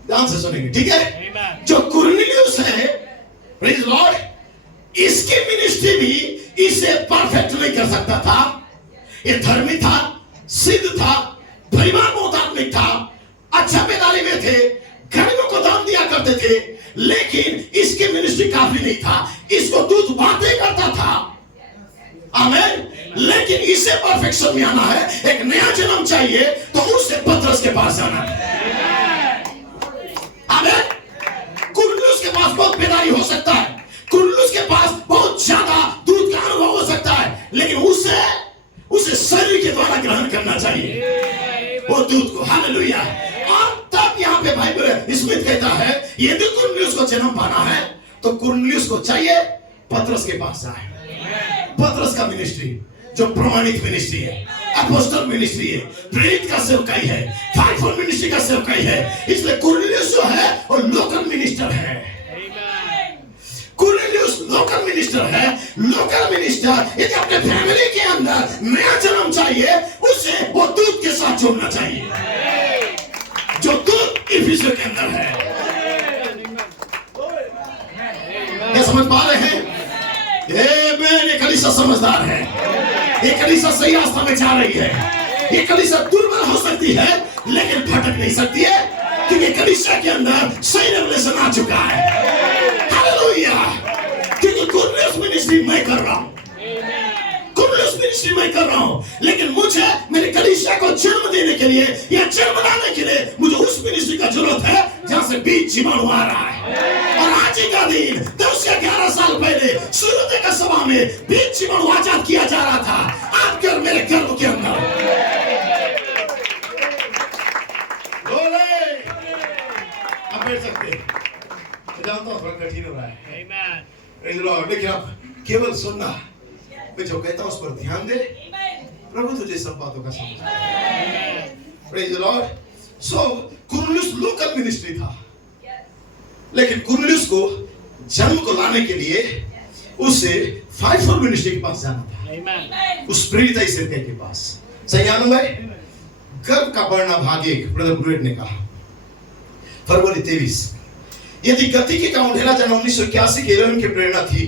ध्यान से सुनेंगे, ठीक है? जो कुरनेलियुस है, प्रेज़ लॉर्ड, इसकी मिनिस्ट्री भी इसे परफेक्ट नहीं कर सकता था। ये धर्मी था, सिद्ध था, परिवार बहुत आत्मिक था, अच्छा बेदारी में थे, गरीबों को दान दिया करते थे, लेकिन इसकी मिनिस्ट्री काफी नहीं था। इसको दूध बातें करता था। आमीन। लेकिन इसे परफेक्शन में आना है, एक नया जन्म चाहिए, तो उसे पतरस के पास जाना है। आमीन। कुरनेलियुस के पास बहुत बेदारी हो सकता है, कुरनेलियुस के पास बहुत ज्यादा दूध का अनुभव हो सकता है, लेकिन उसे शरीर के द्वारा ग्रहण करना चाहिए वो दूध को। हालेलुया। और तब यहाँ पे भाई स्मिथ कहता है यदि कुरनेलियुस को जन्म पाना है तो कुरनेलियुस को चाहिए पतरस के पास जाए। पतरस का मिनिस्ट्री जो प्रमाणित मिनिस्ट्री है, अपोस्टल मिनिस्ट्री है, प्रेरित का सेवकाई है, फाइवफोल्ड मिनिस्ट्री का सेवकाई है। इसलिए कुरनेलियुस जो है वो लोकल मिनिस्टर है। कुरनेलियुस लोकल मिनिस्टर है। लोकल मिनिस्टर यदि अपने फैमिली के अंदर नया जन्म चाहिए, उसे वो दूध के साथ जोड़ना चाहिए जो दूध इफिसियों के अंदर है। क्या समझ पा रहे हैं? ये कलीसिया समझदार है, ये कलीसिया सही रास्ता में जा रही है। ये कलीसिया दुर्बल हो सकती है लेकिन भटक नहीं सकती है, क्योंकि कलीसिया के अंदर सही रेवलेशन आ चुका है। क्योंकि कुरनेलियुस मिनिस्ट्री मैं कर रहा हूं, कुरनेलियुस मिनिस्ट्री मैं कर रहा हूं, लेकिन मुझे मेरे कलीसिया को जन्म देने के लिए या जन्म लाने के लिए मुझे उस मिनिस्ट्री का जरूरत है जहां से बीज जीवाणु आ रहा है। और आज ही का दिन 10 या 11 साल पहले सूर्योदय का सभा में बीज जीवाणु आजाद किया जा रहा था आपके और मेरे गर्भ के अंदर। आप बैठ सकते हैं, जानता हूं थोड़ा कठिन हो रहा है, लेकिन आप केवल सुनना, मैं जो कहता हूं उस पर ध्यान दे। प्रभु तुझे सब बातों का समझ। Praise the Lord. So Cornelius local ministry था, लेकिन कुरनेलियुस को जन्म को लाने के लिए उसे फाइवफोल्ड मिनिस्ट्री के पास जाना था, उस प्रेरित सेवकाई के पास। सही आनंद भाई? गर्भ का बढ़ना भाग 1, ब्रदर ब्रुएट ने कहा, फरवरी 23। यदि गतिकी का उंडेला जन्म 1981 के एलन की प्रेरणा थी,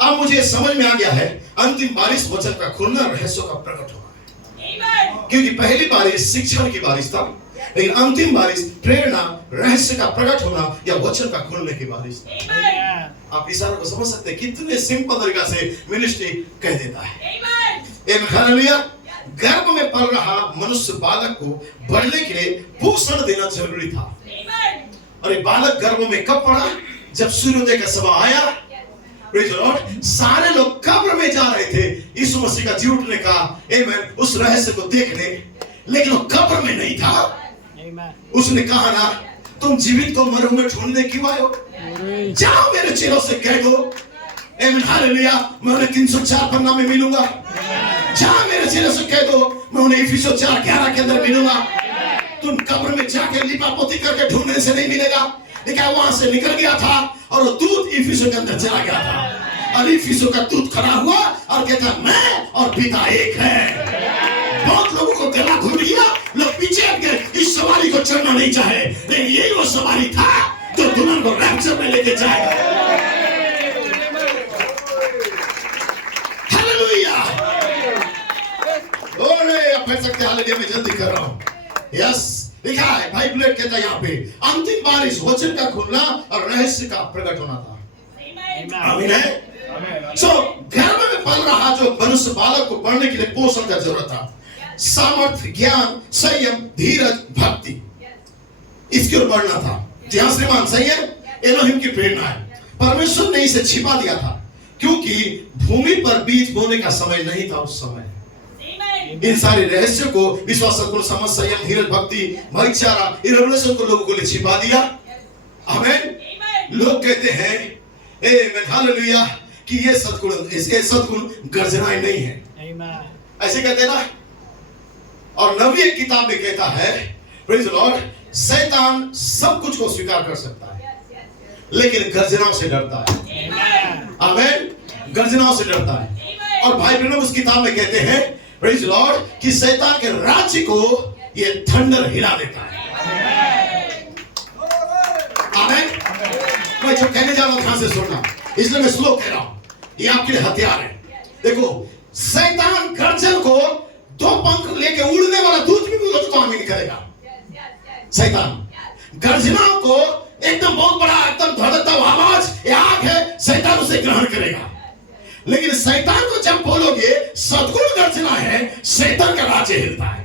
अब मुझे समझ में आ गया है अंतिम बारिश वचन का खुलना, रहस्यों का प्रकट होना है। क्योंकि पहली बारिश शिक्षण की बारिश था, लेकिन अंतिम बारिश प्रेरणा, रहस्य का प्रकट होना या वचन का खुलने की बारिश था। आप इशारे को समझ सकते हैं, कितने सिंपल तरीका से मिनिस्ट्री कह देता है। हालेलुया। गर्भ में पल रहा मनुष्य बालक को बढ़ने के लिए पोषण देना जरूरी था। और ये बालक गर्भ में कब पड़ा? जब सूर्योदय का समय आया। Praise the Lord. सारे लोग कब्र में जा रहे थे यीशु मसीह का जी उठने का, आमेन, उस रहस्य को देखने, लेकिन वो कब्र में नहीं था। उसने कहा ना, तुम जीवित को मरे हुए ढूंढने क्यों आए हो? जाओ मेरे चेलों से कह दो, आमीन हालेलुया, मैं उन्हें 304 पन्ना में मिलूंगा। जाओ मेरे चेलों से कह दो, मैं उन्हें इफिसियों 4:11 के अंदर मिलूंगा। तुम कब्र में जाके लिपापोती करके ढूंढने से नहीं मिलेगा। लेकिन वहां से निकल गया था और वो दूत इफिसियों के अंदर चला गया था, और इफिसियों का दूत खड़ा हुआ और कहता मैं और पिता एक है। बहुत लोगों को गला घुट गया, लोग पीछे हट गए, इस सवारी को चढ़ना नहीं चाहे, लेकिन यही वो सवारी था जो दुल्हन को रैप्चर में लेके जाएगा। हालेलुया, आप कह सकते हालेलुया, मैं जल्दी कर रहा हूं। यस, लिखा है भाई ब्लेड कहता है यहाँ पे, अंतिम बार इस वचन का खुलना और रहस्य का प्रकट होना था। आमीन है। सो गर्भ में पल रहा जो मनुष्य बालक को बढ़ने के लिए पोषण का जरूरत था, सामर्थ्य, ज्ञान, संयम, धीरज, भक्ति, इसकी ओर बढ़ना था। जहां श्रीमान सही है, एलोहिम की प्रेरणा है। परमेश्वर ने इसे छिपा दिया था क्योंकि भूमि पर बीज बोने का समय नहीं था उस समय। इन सारे रहस्यों को विश्वास, समझ, संयम, धीरज, भक्ति, भाईचारा, इन रेवलेशन को लोगों को लिए छिपा दिया। आमीन। लोग कहते हैं हालेलुया कि ये सद्गुण, इसके सद्गुण गर्जनाएं नहीं है, ऐसे कहते ना। और नबी किताब में कहता है, प्रेज़ द लॉर्ड, शैतान सब कुछ को स्वीकार कर सकता है लेकिन गर्जनाओं से डरता है। आमीन, गर्जनाओं से डरता है। और भाई बहनों उस किताब में कहते हैं, प्रेज़ द लॉर्ड, कि शैतान के राज्य को ये थंडर हिला देता है। आमीन। मैं जो कहने जा रहा हूं ध्यान से सुनना, इसलिए मैं स्लो कह रहा हूं, ये आपके लिए हथियार है। देखो, शैतान गर्जन को 2 पंख लेके उड़ने वाला दूत भी बोलो तो आमीन करेगा। शैतान गर्जनाओं को एकदम बहुत बड़ा एकदम धड़कता हुआ आवाज, ये आग है, शैतान उसे ग्रहण करेगा। लेकिन शैतान को जब बोलोगे सद्गुण गर्जना है, शैतान का राज्य हिलता है।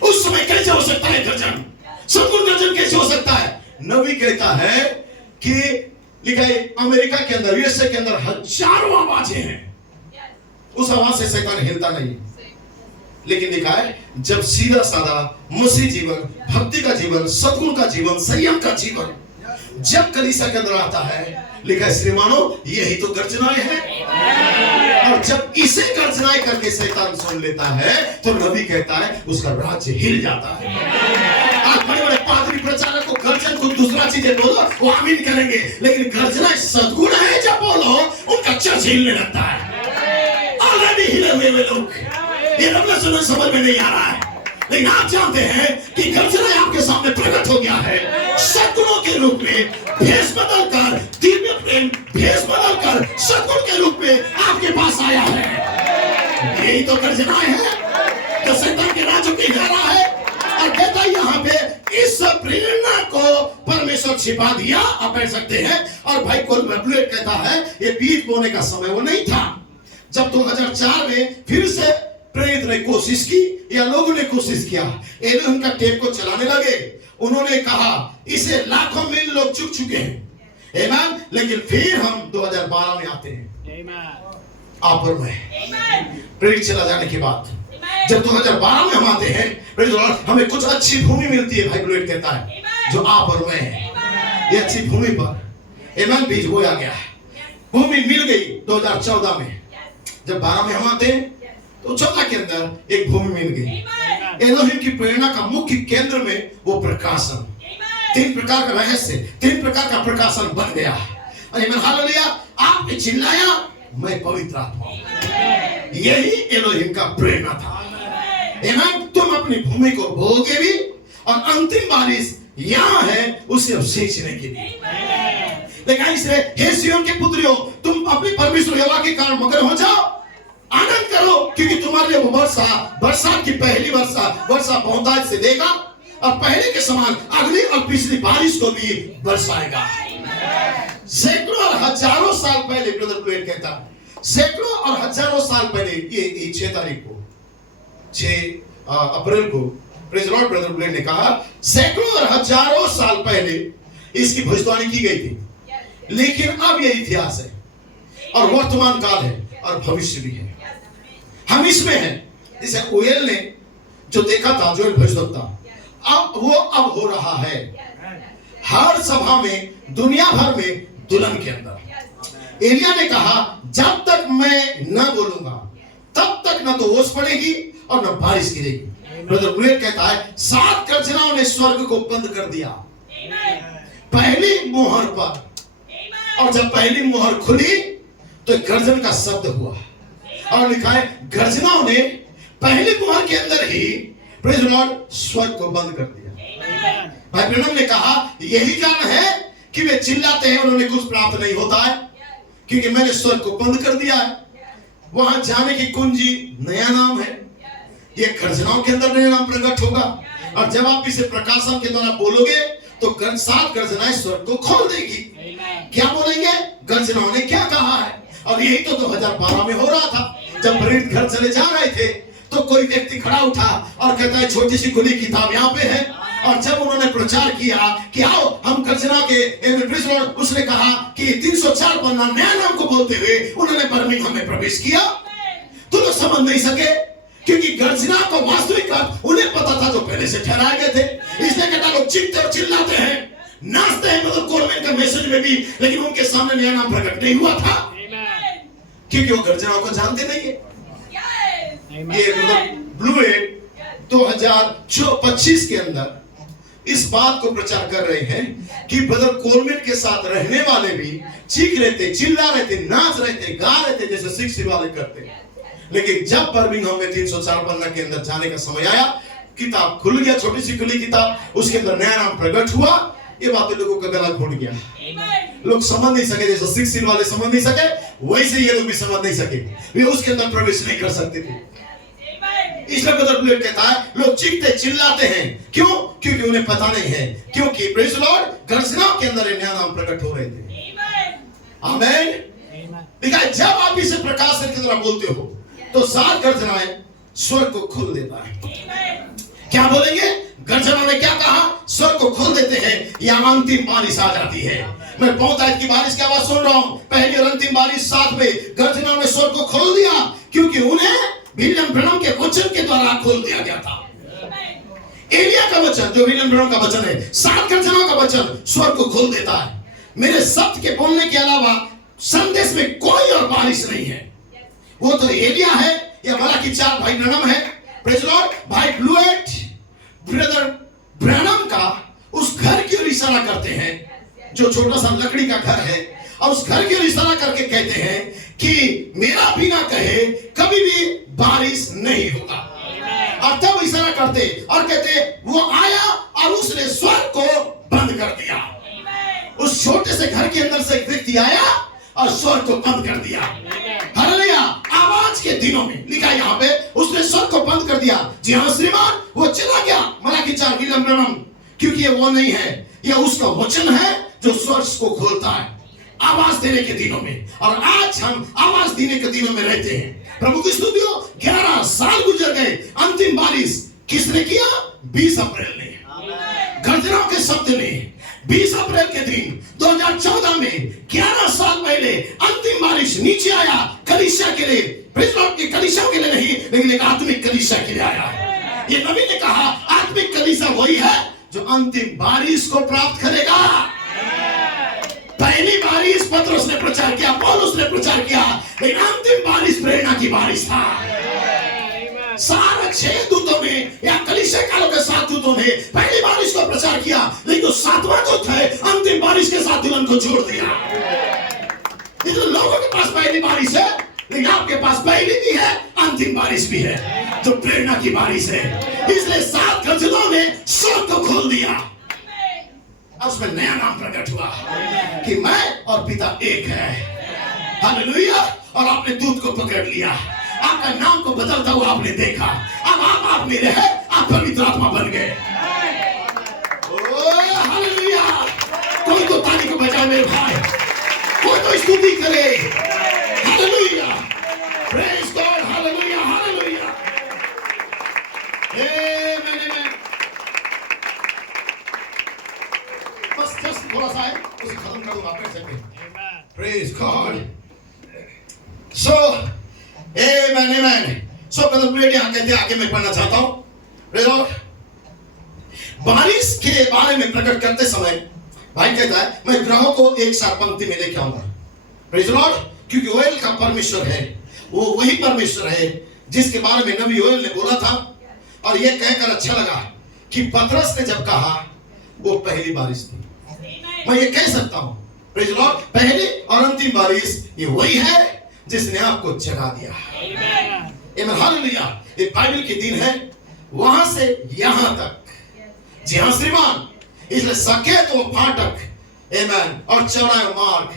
उस समय कैसे हो सकता है गर्जन? सद्गुण गर्जन कैसे हो सकता है? नबी कहता है कि लिखा है अमेरिका के अंदर, यूएसए के अंदर हजारों आवाजें हैं, उस आवाज से शैतान हिलता नहीं। लेकिन लिखा है जब सीधा साधा मसीह जीवन, भक्ति का जीवन, सद्गुण का जीवन, संयम का जीवन जब कलीसिया के अंदर आता है, लिखा है श्रीमानो यही तो गर्जनाएं हैं। और जब इसे गर्जनाएं करके शैतान सुन लेता है तो नबी कहता है उसका राज्य हिल जाता है। आज बड़े बड़े पादरी प्रचारक को गर्जन को दूसरा चीजें बोलो वो आमीन करेंगे, लेकिन गर्जना सद्गुण है जब बोलो उनका चर्च हिलने लगता है। ऑलरेडी हिले हुए लोग, ये रेवलेशन समझ में नहीं आ रहा है, लेकिन आप जानते हैं कि गर्जना आपके सामने प्रकट हो गया है। सद्गुणों के रूप में भेष बदलकर, दिव्य प्रेम भेष बदलकर सद्गुण के रूप में आपके पास आया है। यही तो गर्जनाएं हैं जो शैतान के राज्य की हिला रहा है। और कहता है यहाँ पे इस प्रेरणा को परमेश्वर छिपा दिया, आप कह सकते हैं। और भाई कोलबर्ट कहता है ये बीज बोने का समय वो नहीं था। जब 2004 में फिर से प्रेरित ने कोशिश की या लोगों ने कोशिश किया, एलोहिम का टेप को चलाने लगे, उन्होंने कहा इसे लाखों मील लोग चुक चुके हैं। आमीन। लेकिन फिर हम 2012 में आते हैं, आप और मैं प्रेरित चला जाने के बाद जब 2012 में हम आते हैं, हमें कुछ अच्छी भूमि मिलती है। भाई ब्लेड कहता है जो आप और मैं हैं, ये अच्छी भूमि पर आमीन बीज बोया गया है। भूमि मिल गई 2014 में। जब 12 में हम आते हैं तो 14 के अंदर एक भूमि मिल गई। एलोहिम की प्रेरणा का मुख्य केंद्र में वो प्रकाशन, 3 प्रकार का रहस्य, 3 प्रकार का प्रकाशन बन गया। हालेलुया, आपने चिल्लाया मैं पवित्र आत्मा हूं। यही एलोहिम का प्रेरणा था। तुम अपनी भूमि को बोओगे भी और अंतिम बारिश यहाँ है उसे सींचने के लिए। लेकिन इसलिए हे सिय्योन के पुत्रियों, तुम अपनी परमेश्वर यहोवा के कारण मगन हो जाओ, आनंद करो, क्योंकि तुम्हारे लिए वो बरसात की पहली वर्षा बहुतायत से देगा और पहले के समान अगली और पिछली बारिश को भी बरसाएगा। सैकड़ों और हजारों साल पहले ब्रदर ब्लेड कहता, सैकड़ों और हजारों साल पहले, ये 6 तारीख को, 6 अप्रैल को praise the Lord brother blade ने कहा, सैकड़ों और हजारों साल पहले इसकी भविष्यवाणी की गई थी। लेकिन अब ये इतिहास है और वर्तमान काल है और भविष्य भी है, हम इसमें हैं। जैसे ओएल ने जो देखा था, जो भविष्यवक्ता, अब हो रहा है हर सभा में, दुनिया भर में, दुल्हन के अंदर। एलिया ने कहा जब तक मैं न बोलूंगा तब तक न तो ओस पड़ेगी और न बारिश गिरेगी। ब्रदर ब्रेट कहता है 7 गर्जनाओं ने स्वर्ग को बंद कर दिया पहली मोहर पर, और जब पहली मोहर खुली तो गर्जन का शब्द हुआ, और लिखा है गर्जनाओं ने पहली मोहर के अंदर ही प्रेज लॉर्ड स्वर्ग को बंद कर दिया। भाई ब्रैनम ने कहा यही कारण है कि वे चिल्लाते हैं उन्होंने कुछ प्राप्त नहीं होता है, क्योंकि मैंने स्वर्ग को बंद कर दिया है। वहां जाने की कुंजी नया नाम है, ये गर्जनाओं के अंदर नया नाम प्रकट होगा, और जब आप इसे प्रकाशन के द्वारा बोलोगे तो 7 गर्जनाएं स्वर्ग को खोल देगी। क्या बोलेंगे? गर्जनाओं ने क्या कहा है? और यही तो 2012 में हो रहा था, जब प्रेरित घर चले जा रहे थे तो कोई व्यक्ति खड़ा उठा और कहता है छोटी सी खुली किताब यहाँ पे है, और जब उन्होंने प्रचार किया कि आओ हम गर्जना के, उसने कहा कि 304 पन्ना नया नाम को बोलते हुए उन्होंने बर्मिंघम में प्रवेश किया। तो लोग समझ नहीं सके, क्योंकि गर्जना को वास्तविक अर्थ उन्हें पता था जो पहले से ठहराए गए थे। इसलिए कहता लोग चिल्लाते और चिल्लाते हैं, नाचते हैं, मतलब कोलमैन का मैसेज में भी, लेकिन उनके सामने नया नाम प्रकट नहीं हुआ था, क्योंकि वो गर्जनाओं को जानते नहीं है। ये मतलब ब्लू एड 2025 के अंदर इस बात को प्रचार कर रहे हैं कि ब्रदर कोलमैन के साथ रहने वाले भी चीख रहे थे, चिल्ला रहे थे, नाच रहे थे, गा रहे थे, जैसे सिख वाले करते हैं। लेकिन जब बर्मिंघम में 304 पन्ना के अंदर जाने का समय आया, किताब खुल गया, छोटी सी खुली किताब, उसके अंदर नया नाम प्रकट हुआ। ये बातें लोगों का गला घोट गया, लोग समझ नहीं सके, जैसे सिख सील वाले समझ नहीं सके वैसे ये लोग भी समझ नहीं सके, वे उसके अंदर प्रवेश नहीं कर सकते थे। इसलिए ब्रदर ब्लेड कहता है लोग चीखते चिल्लाते हैं, क्यों? क्योंकि उन्हें पता नहीं है, क्योंकि प्रेज लॉर्ड गर्जनाओं के अंदर नया नाम प्रकट हो रहे थे। आमीन। देखा, जब आप इसे प्रकाश के द्वारा बोलते हो तो 7 गर्जनाएं स्वर्ग को खोल देता है। क्या बोलेंगे? गर्जनों ने क्या कहा? स्वर्ग को खोल देते हैं, या अंतिम बारिश आ जाती है। मैं बहुत आज की बारिश की आवाज सुन रहा हूं, पहली और अंतिम बारिश साथ में गर्जनों ने स्वर्ग को खोल दिया, क्योंकि उन्हें विलियम ब्रैनम के वचन के द्वारा खोल दिया गया था। एलिया का वचन, जो विलियम ब्रैनम का वचन है, 7 गर्जनों का वचन स्वर्ग को खोल देता है। मेरे शब्द के बोलने के अलावा संदेश में कोई और बारिश नहीं है। वो तो एलिया है या मलाकी 4 भाई ब्रैनम है, प्रेज लॉर्ड, भाई ब्लूएट ब्रदर ब्रैनम का उस घर की ओर इशारा करते हैं जो छोटा सा लकड़ी का घर है, और उस घर की ओर इशारा करके कहते हैं कि मेरा बिना कहे कभी भी बारिश नहीं होगा। और तब इशारा करते और कहते वो आया और उसने स्वर्ग को बंद कर दिया। उस छोटे से घर के अंदर से एक व्यक्ति आया और स्वर्ग को बंद कर दिया। हालेलुया। आवाज के दिनों में लिखा यहाँ पे उसने स्वर्ग को बंद कर दिया। जी हाँ श्रीमान, वो चला गया मलाकी 4 विलियम ब्रैनम, क्योंकि ये वो नहीं है, ये उसका वचन है जो स्वर्ग को खोलता है आवाज देने के दिनों में। और आज हम आवाज देने के दिनों में रहते हैं। प्रभु की स्तुति हो। 11 साल गुजर गए, अंतिम बारिश किसने किया? 20 अप्रैल ने, गर्जनाओं के शब्द ने 20 अप्रैल के दिन 2014 में 11 साल पहले अंतिम बारिश नीचे आया कलीसिया के लिए। प्रेज लॉर्ड की कलीसिया के लिए नहीं, लेकिन एक आत्मिक कलीसिया के लिए आया है। ये नबी ने कहा आत्मिक कलीसिया वही है जो अंतिम बारिश को प्राप्त करेगा। पहली बारिश पतरस ने प्रचार किया, पौलुस ने प्रचार किया, लेकिन अंतिम बारिश प्रेरणा की बारिश था। सारे 6 दूतों ने या कलीसिया कालों के 7 दूतों ने पहली बारिश को प्रचार किया, लेकिन जो 7वां दूत है अंतिम बारिश के साथ दुल्हन को छोड़ दिया। ये तो लोगों के पास पहली बारिश है, लेकिन आपके पास पहली भी है, अंतिम बारिश भी है, जो प्रेरणा की बारिश है। इसलिए 7 गर्जनों ने स्वर्ग को खोल दिया, उसमें नया नाम प्रकट हुआ कि मैं और पिता एक है। हालेलुया। और आपने दूत को पकड़ लिया, आपका नाम को बदलता हुआ आपने देखा। अब आप मेरे हैं, आप पवित्र आत्मा बन गए। हालेलुया। कोई तो ताली को बजाए मेरे भाई, कोई तो स्तुति करे। Hallelujah. Praise God. Hallelujah. Hallelujah. बस थोड़ा सा है, उसे खत्म कर दूंगा अपने से। Praise God. So amen. So brother blade यहाँ कहते आगे मैं पढ़ना चाहता हूँ। बारिश के बारे में प्रकट करते समय भाई कहता है मैं ग्रहों को एक साथ पंक्ति में लेके आऊंगा। Praise the Lord. क्योंकि योएल का परमेश्वर है, वो वही परमेश्वर है जिसके बारे में नबी योएल ने बोला था। और ये कहकर अच्छा लगा कि पतरस ने जब कहा वो पहली बारिश थी। मैं ये कह सकता हूं प्रेज द लॉर्ड, पहली और अंतिम बारिश ये वही है जिसने आपको जगा दिया। आमीन, हालेलुया। ये बाइबल के दिन है, वहां से यहां तक। जी हाँ श्रीमान, इसलिए सकेत वो फाटक, आमीन, और चौड़ा मार्ग,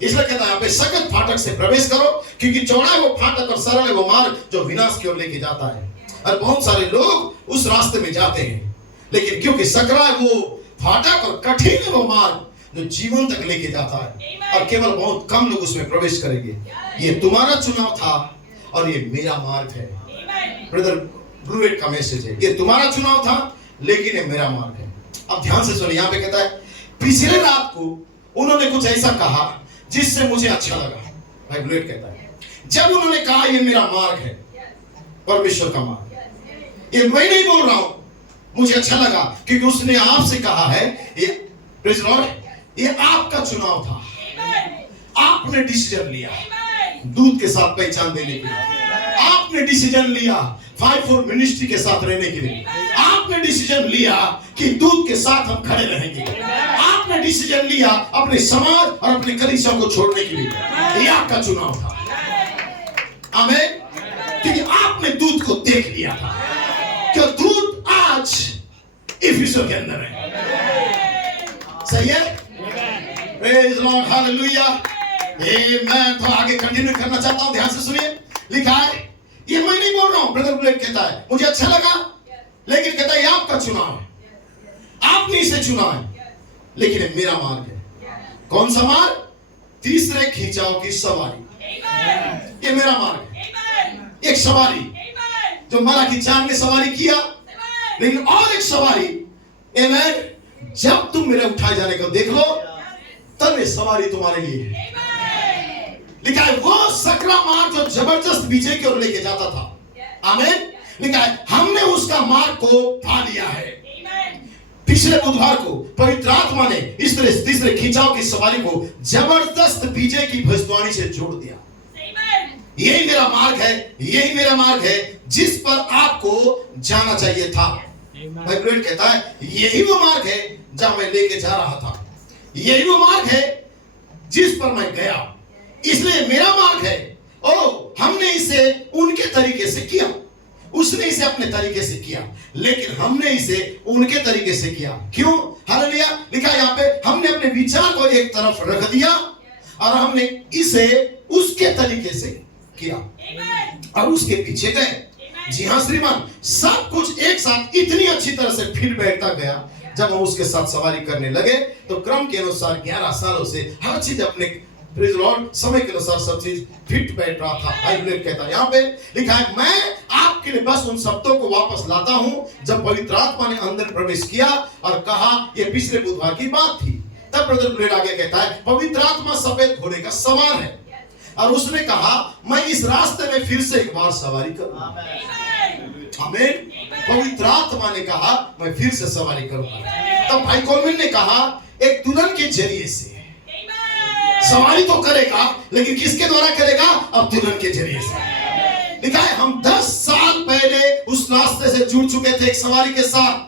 इसलिए कहता है यहाँ पे सकेत फाटक से प्रवेश करो, क्योंकि चौड़ा वो फाटक और सरल वो मार्ग जो विनाश की ओर लेके जाता है। और बहुत सारे लोग उस रास्ते में जाते हैं, लेकिन क्योंकि सकरा वो फाटक और कठिन वो मार्ग जो जीवन तक लेके जाता है, और केवल बहुत कम लोग उसमें प्रवेश करेंगे। ये तुम्हारा चुनाव था और ये मेरा मार्ग है। ब्रदर ब्रूवेट का मैसेज है, ये तुम्हारा चुनाव था लेकिन ये मेरा मार्ग है। अब ध्यान से सुनिए, यहाँ पे कहता है पिछले रात को उन्होंने कुछ ऐसा कहा जिससे मुझे अच्छा लगा। भाई ब्रूवेट कहता है जब उन्होंने कहा ये मेरा मार्ग है, परमेश्वर का मार्ग, ये मैं नहीं बोल रहा हूं, मुझे अच्छा लगा क्योंकि उसने आपसे कहा है, ये प्रेज़ लॉर्ड, ये आपका चुनाव था, आपने डिसीजन लिया दूध के साथ पहचान देने के लिए, आपने डिसीजन लिया 5-4 मिनिस्ट्री के साथ रहने के लिए, आपने डिसीजन लिया कि दूध के साथ हम खड़े रहेंगे, आपने डिसीजन लिया अपने समाज और अपने कलीसिया को छोड़ने के लिए, ये आपका चुनाव था। आमीन, क्योंकि आपने दूध को देख लिया था कि दूध आज इफिसों के अंदर है। सही है? प्रेज़ लॉर्ड, हालेलुया, आमीन। तो आगे कंटिन्यू करना चाहता हूं, ध्यान से सुनिए। लिखा है, ये मैं नहीं बोल रहा हूं, ब्रदर ब्लेक कहता है मुझे अच्छा लगा, लेकिन कहता है ये आपका चुनाव है, आपने इसे चुना है, लेकिन ये मेरा मार्ग है। कौन सा मार्ग? तीसरे खिंचाव की सवारी, ये मेरा मार्ग है। एक सवारी जो मलाकी 4 में सवारी किया, लेकिन और एक सवारी, आमीन, जब तुम मेरे उठाए जाने को देख लो तब ये सवारी तुम्हारे लिए है। लिखा है वो सकरा मार्ग जो जबरदस्त विजय की ओर लेके जाता था। आमीन। लिखा है हमने उसका मार्ग को पा लिया है। पिछले बुधवार को पवित्र आत्मा ने इस तरह तीसरे खिंचाव की सवारी को जबरदस्त विजय की भविष्यवाणी से जोड़ दिया। यही मेरा मार्ग है, यही मेरा मार्ग है जिस पर आपको जाना चाहिए था। भाई ब्रेड कहता है यही वो मार्ग है जहां मैं लेके जा रहा था, यही वो मार्ग है जिस पर मैं गया, इसलिए मेरा मार्ग है। ओ हमने इसे उनके तरीके से किया, उसने इसे अपने तरीके से किया, लेकिन हमने इसे उनके तरीके से किया। क्यों? हालेलुया। लिखा है यहाँ पे हमने अपने विचार को एक तरफ रख दिया और हमने इसे उसके तरीके से किया और उसके पीछे गए। जी हाँ श्रीमान, सब कुछ एक साथ इतनी अच्छी तरह से फिट बैठता गया। जब हम उसके साथ सवारी करने लगे तो क्रम के अनुसार 11 सालों से हर चीज अपने प्रेज़ लॉर्ड समय के अनुसार सब चीज फिट बैठ रहा था। बाइबल कहता है यहाँ पे लिखा है मैं आपके लिए बस उन शब्दों को वापस लाता हूं जब पवित्र आत्मा ने अंदर प्रवेश किया और कहा ये पिछले बुधवार की बात थी। तब ब्रदर ब्लेड आगे कहता है पवित्र आत्मा सफेद घोड़े का सवार है और उसने कहा मैं इस रास्ते में फिर से एक बार सवारी करूंगा। आमीन। पवित्र आत्मा ने कहा मैं फिर से सवारी करूंगा। तब भाई कॉलमिन ने कहा एक दुल्हन के जरिए से सवारी तो करेगा, लेकिन किसके द्वारा करेगा? अब दुल्हन के जरिए से। लिखा है हम 10 साल पहले उस रास्ते से जुड़ चुके थे एक सवारी के साथ।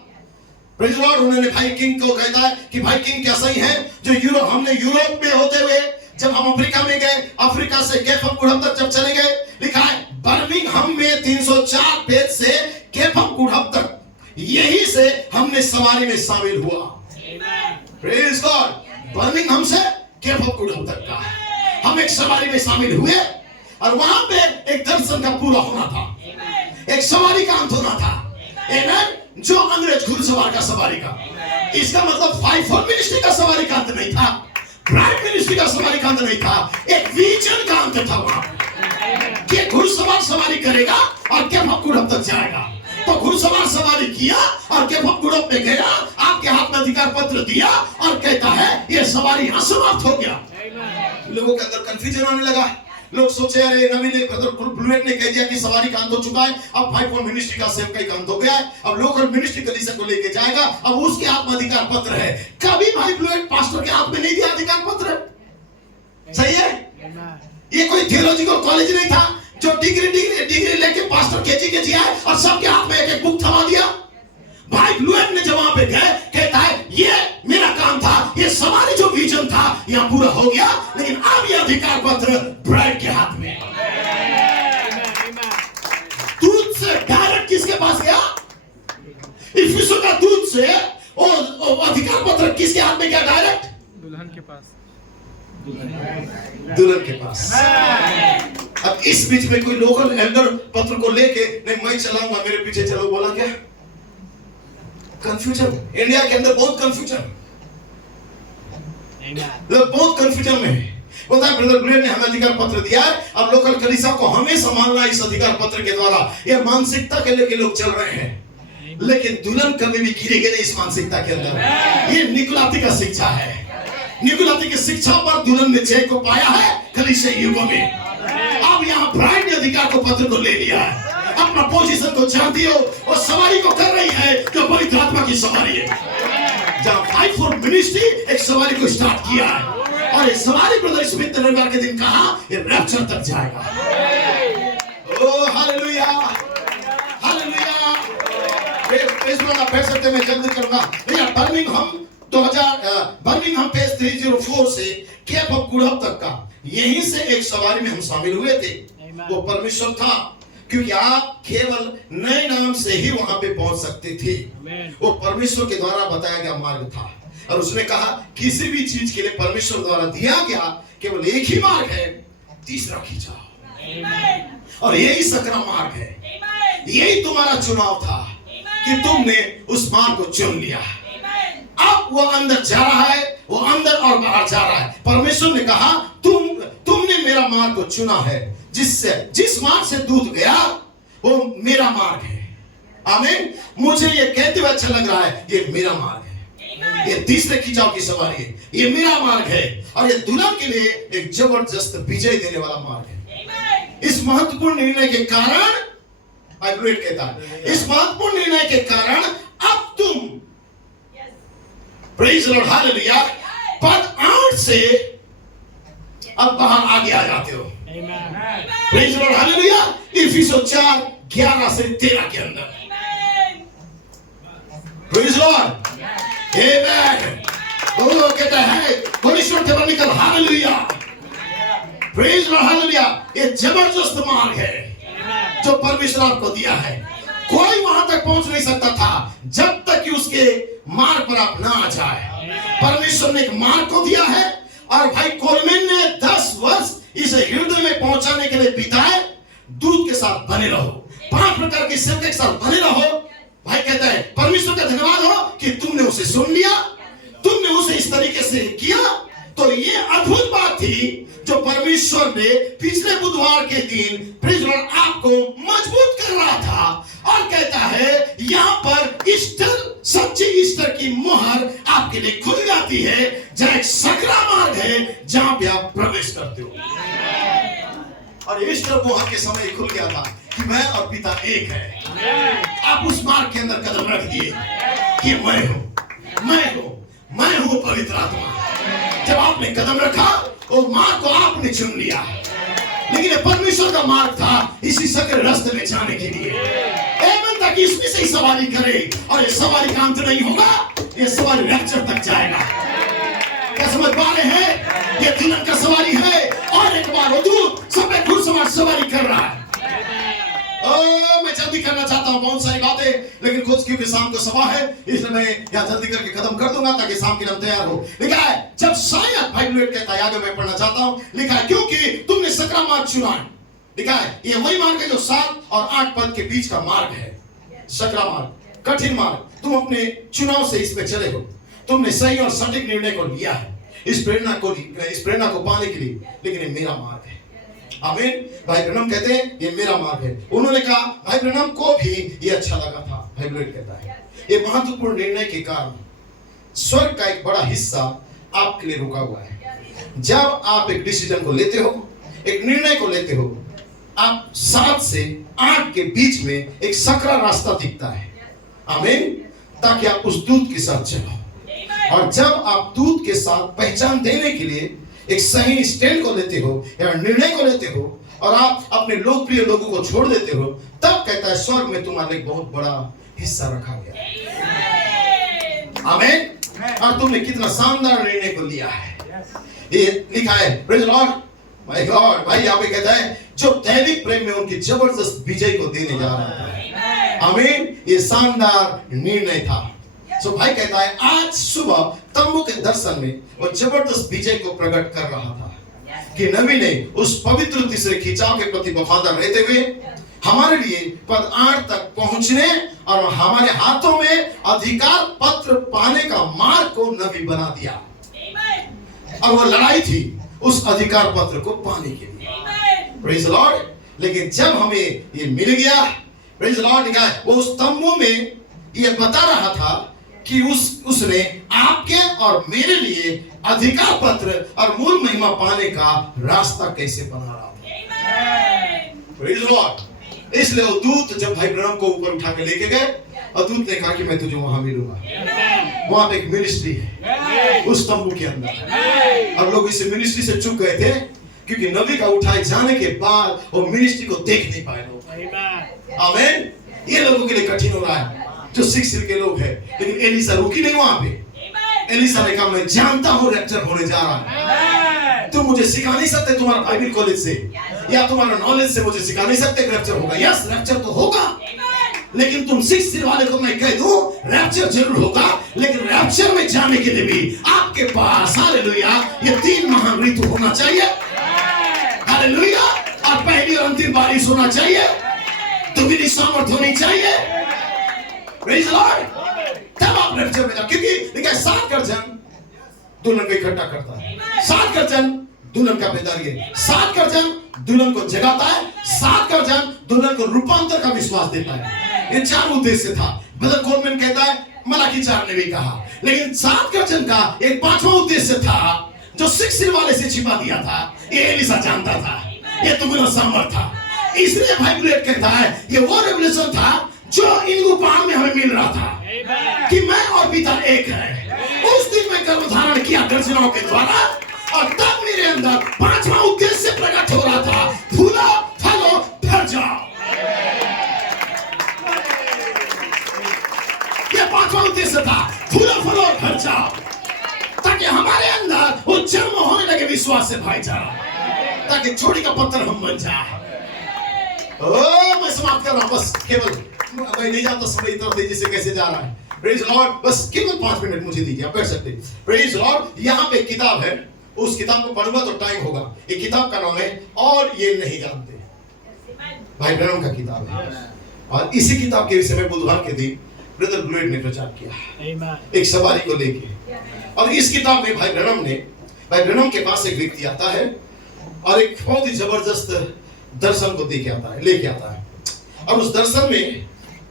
Praise Lord. उन्होंने भाई किंग को कहता है कि भाई किंग क्या सही है जो हमने यूरोप में होते हुए जब हम अफ्रीका में गए, अफ्रीका से केफम कुड़म तक जब चले गए, लिखा है बर्मिंघम में 304 पेज से केफम कुड़म तक, यही से हमने सवारी में शामिल हुआ। Praise God. बर्मिंघम से केफम कुड़म तक का हम एक सवारी में शामिल हुए और वहां पे एक दर्शन का पूरा होना था, एक सवारी का अंत होना था। आमीन। जो अंग्रेज घुड़सवार का सवारी का, इसका मतलब 5-4 मिनिस्ट्री का सवारी का अंत नहीं था, प्राइम मिनिस्ट्री का सवारी का अंत नहीं था, एक विजन का अंत था वहां कि घुड़सवार सवारी करेगा और केफम कुड़म तक जाएगा। तो घुड़सवार सवारी किया और केफम कुड़म पे गया, आपके हाथ में अधिकार पत्र दिया और कहता है ये सवारी यहां समाप्त हो गया। लोगों के अंदर कंफ्यूजन आने लगा, लोग सोचे अरे नवीन ने ब्लूएट ने कह दिया कि सवारी का अंत हो चुका है, अब भाई फोन मिनिस्ट्री का सेवकाई का अंत हो गया है, अब लोकल मिनिस्ट्री कलीसिया को लेके जाएगा, अब उसके हाथ में अधिकार पत्र है। कभी भाई ब्लूएट पास्टर के हाथ में नहीं दिया अधिकार पत्र। सही है? ये कोई थियोलॉजिकल कॉलेज नहीं था जो डिग्री लेके पास्टर केजी आए और सबके हाथ में एक बुक थमा दिया। भाई ब्लूएट ने जब वहां पे गए, कहता है ये मेरा काम था, ये सवारी जो विजन था यहां पूरा हो गया, लेकिन अब ये अधिकार पत्र ब्राइड के हाथ में। दूध से डायरेक्ट किसके पास गया? इफिसुस का दूध से और अधिकार पत्र किसके हाथ में गया? डायरेक्ट दुल्हन के पास। दुल्हन के पास। अब इस बीच में कोई लोकल एल्डर पत्र को लेके नहीं मैं चलाऊंगा, मेरे पीछे चलो, बोला क्या? कंफ्यूजन। इंडिया के अंदर बहुत कंफ्यूजन, लोग बहुत कंफ्यूजन में है। बोलता है ब्रदर ब्लेड ने हमें अधिकार पत्र दिया है, अब लोकल कलीसिया को हमें संभालना इस अधिकार पत्र के द्वारा। यह मानसिकता के लेके लोग चल रहे हैं, लेकिन दुल्हन कभी भी गिरेगी नहीं इस मानसिकता के अंदर। ये निकोलाती का शिक्षा है। निकोलाती की शिक्षा पर दुल्हन ने जय को पाया है कलीसिया युगों में। अब यहाँ ब्राइड ने अधिकार को पत्र को ले लिया है, अपना पोजीशन को जानती हो और सवारी को कर रही है जो पवित्र आत्मा की सवारी है। जब फाइट फॉर मिनिस्ट्री एक सवारी को स्टार्ट किया है, और ये सवारी ब्रदर स्मिथ ने रविवार के दिन कहा ये रैप्चर तक जाएगा। Oh hallelujah, hallelujah. इस बार आप पढ़ सकते, मैं जल्दी करूंगा। भैया बर्मिंघम पेज 304 से केप ऑफ गुड होप तक का, यहीं से एक सवारी में हम शामिल हुए थे। वो परमेश्वर था, क्योंकि आप केवल नए नाम से ही वहां पे पहुंच सकते थे। वो परमेश्वर के द्वारा बताया गया मार्ग था, और उसने कहा किसी भी चीज के लिए परमेश्वर द्वारा दिया गया केवल एक ही मार्ग है, तीसरा खींचा। और यही सकरा मार्ग है, यही तुम्हारा चुनाव था कि तुमने उस मार्ग को चुन लिया। अब वो अंदर जा रहा है, वो अंदर और बाहर जा रहा है। परमेश्वर ने कहा तुमने मेरा मार्ग को चुना है, जिस मार्ग से दूध गया वो मेरा मार्ग है। आमीन। मुझे ये कहते हुए अच्छा लग रहा है, ये मेरा मार्ग है, ये तीसरे खिंचाव की सवारी है, ये मेरा मार्ग है, और ये दुल्हन के लिए एक जबरदस्त विजय देने वाला मार्ग है। इस महत्वपूर्ण निर्णय के कारण, बाइबल कहता है, इस महत्वपूर्ण निर्णय के कारण अब तुम प्रेज़ द लॉर्ड, हालेलुया, पद 8 से अब बाहर आगे आ जाते हो। Praise the Lord, hallelujah. Ephesus 4:11 से 13 के अंदर, प्रेज़ द लॉर्ड, आमेन। वो कहता है परमेश्वर से निकल, hallelujah, praise the Lord, hallelujah. ये जबरदस्त मार्ग है जो परमेश्वर आपको दिया है। कोई वहां तक पहुंच नहीं सकता था जब तक कि उसके मार्ग पर आप ना आ जाए। परमेश्वर ने एक मार्ग को दिया है, और भाई कोलमैन ने 10 वर्ष इस हृदय में पहुंचाने के लिए बिताए। दूध के साथ बने रहो, 5 प्रकार की सेवक के साथ बने रहो। भाई कहता है परमेश्वर का धन्यवाद हो कि तुमने उसे सुन लिया, तुमने उसे इस तरीके से किया। तो ये अद्भुत बात थी जो परमेश्वर ने पिछले बुधवार के दिन प्रेज़ द लॉर्ड आपको मजबूत कर रहा था, और कहता है यहाँ पर ईस्टर, सच्ची ईस्टर की मोहर आपके लिए खुल जाती है, जहाँ एक सकरा मार्ग है जहाँ पे आप प्रवेश करते हो। और ईस्टर मोहर के समय खुल गया था कि मैं और पिता एक है। आप उस मार्ग के अंदर कदम रख दिए कि मैं हूं पवित्र आत्मा। जब आपने कदम रखा, वो मार्ग को आपने चुन लिया, लेकिन ये परमेश्वर का मार्ग था इसी सकरे रास्ते में जाने के लिए। आमीन। ताकि इसमें से ही सवारी करे, और ये सवारी का अंत नहीं होगा, ये सवारी रैप्चर तक जाएगा। क्या समझ पा रहे हैं? ये दुल्हन का सवारी है, और एक बार वो दूध सफेद घुड़सवार सवारी कर रहा है। मैं जल्दी करना चाहता हूँ बहुत सारी बातें, लेकिन कुछ क्योंकि शाम को सभा है, इसलिए मैं यहाँ जल्दी करके खत्म कर दूंगा ताकि शाम के लिए तैयार हो। लिखा है जब शायद बाइबल कहता है, आगे मैं पढ़ना चाहता हूँ, लिखा है क्योंकि तुमने सकरा मार्ग चुना है। लिखा है ये वही मार्ग है जो 7 और 8 पद के बीच का मार्ग है। सकरा मार्ग, कठिन मार्ग, तुम अपने चुनाव से इस पे चले हो, तुमने सही और सटीक निर्णय को लिया है इस प्रेरणा को पाने के लिए, लेकिन ये मेरा मार्ग है। आमीन। भाई ब्रनम कहते हैं ये मेरा मार्ग है। उन्होंने कहा भाई ब्रनम को भी ये अच्छा लगा था। भाई ब्लेड कहता है ये महत्वपूर्ण निर्णय के कारण स्वर्ग का एक बड़ा हिस्सा आपके लिए रुका हुआ है। जब आप एक डिसीजन को लेते हो, एक निर्णय को लेते हो, आप 7 से 8 के बीच में एक सकरा रास्ता दिखता है, आमीन, ताकि आप उस दूत के साथ चलो। और जब आप दूत के साथ पहचान देने के लिए एक सही स्टैंड को लेते हो या निर्णय को लेते हो और आप अपने लोकप्रिय लोगों को छोड़ देते हो, तब कहता है स्वर्ग में तुम्हारे एक बहुत बड़ा हिस्सा रखा गया, आमीन। और तुमने कितना शानदार निर्णय को लिया है, ये लिखा है, praise the Lord, my God. भाई यहाँ पे कहता है जो दैविक प्रेम में उनकी जबरदस्त विजय को देने जा रहा था, आमीन। ये शानदार निर्णय था। सो भाई कहता है आज सुबह तंबू के दर्शन में वो जबरदस्त विजय को प्रकट कर रहा था कि नबी ने उस पवित्र तीसरे खिंचाव के प्रति वफादार रहते हुए हमारे लिए पद 8 तक पहुंचने और हमारे हाथों में अधिकार पत्र पाने का मार्ग को नबी बना दिया। और वो लड़ाई थी उस अधिकार पत्र को पाने के लिए, प्रेज द लॉर्ड। लेकिन जब हमें ये मिल गया, प्रेज द लॉर्ड, लिखा है वो उस तंबू में ये बता रहा था कि उसने आपके और मेरे लिए अधिकार पत्र और मूल महिमा पाने का रास्ता कैसे बना रहा था, प्रेज द लॉर्ड। इसलिए वो दूत जब भाई ब्रह्म को ऊपर उठा के लेके गए और दूत ने कहा कि मैं तुझे वहां मिलूंगा। वहां पे एक मिनिस्ट्री है उस तंबू के अंदर, और लोग इस मिनिस्ट्री से चूक गए थे क्योंकि नबी का उठाए जाने के बाद वो मिनिस्ट्री को देख नहीं पाए लोग, आमीन। ये लोगों के लिए कठिन हो रहा है जो सिख सिर के लोग हैं। लेकिन एलिसा रुकी नहीं वहां पे। एलिसा ने कहा मैं जानता हूं रैप्चर होने जा रहा है, तुम मुझे सिखा नहीं सकते तुम्हारा बाइबल कॉलेज से या तुम्हारा नॉलेज से मुझे सिखा नहीं सकते रैप्चर होगा। यस, रैप्चर तो होगा, लेकिन तुम सिख सिर वाले को मैं कह दूं रैप्चर जरूर होगा, लेकिन रैप्चर में जाने के लिए भी आपके पास हालेलुया ये 3 महान ऋतु होना चाहिए, हालेलुया। और पहली और अंतिम बारिश होना चाहिए, दुगनी सामर्थ होनी चाहिए, प्रेज द लॉर्ड। तब आप रैप्चर में जाओ, क्योंकि देखिए 7 गर्जन दुल्हन को इकट्ठा करता है, 7 गर्जन दुल्हन का बेदारी, 7 गर्जन दुल्हन को जगाता है, 7 गर्जन दुल्हन को रूपांतर का विश्वास देता है। ये 4 उद्देश्य था। ब्रदर कोलमैन कहता है मलाकी 4 ने भी कहा, लेकिन 7 गर्जन का एक 5वां उद्देश्य था जो सिख सिर वाले से छिपा दिया था। ये एलिसा जानता था, ये तुम्हारा सामर्थ था। इसलिए भाई ब्लेड कहता है ये वो रेवलेशन था जो इन रूपान में हमें मिल रहा था कि मैं और पिता एक है। उस दिन मैं गर्भ धारण किया गर्जनाओं के द्वारा, और तब मेरे अंदर 5वां उद्देश्य प्रकट हो रहा था, फूलो फलो भर जाओ। ये 5वां उद्देश्य था, फूलो फलो भर जाओ, ताकि हमारे अंदर वो जन्म होने लगे विश्वास से भाईचारा, ताकि छोटी का पत्थर हम बन जाए। मैं समाप्त कर रहा हूं, बस केवल मैं नहीं जानता समय इतना तेजी से कैसे जा रहा है, प्रेज लॉर्ड। बस केवल 5 मिनट मुझे दीजिए, आप बैठ सकते हैं, प्रेज लॉर्ड। यहाँ पे किताब है, उस किताब को पढ़ूंगा तो टाइम होगा। ये किताब का नाम है और ये नहीं जानते, भाई ब्रह्म का किताब है। और इसी किताब के विषय में बुधवार के दिन ब्रदर ब्लेड ने प्रचार किया एक सवारी को लेके। और इस किताब में भाई ब्रह्म के पास एक व्यक्ति आता है और एक बहुत ही जबरदस्त दर्शन को लेके आता है। और उस दर्शन में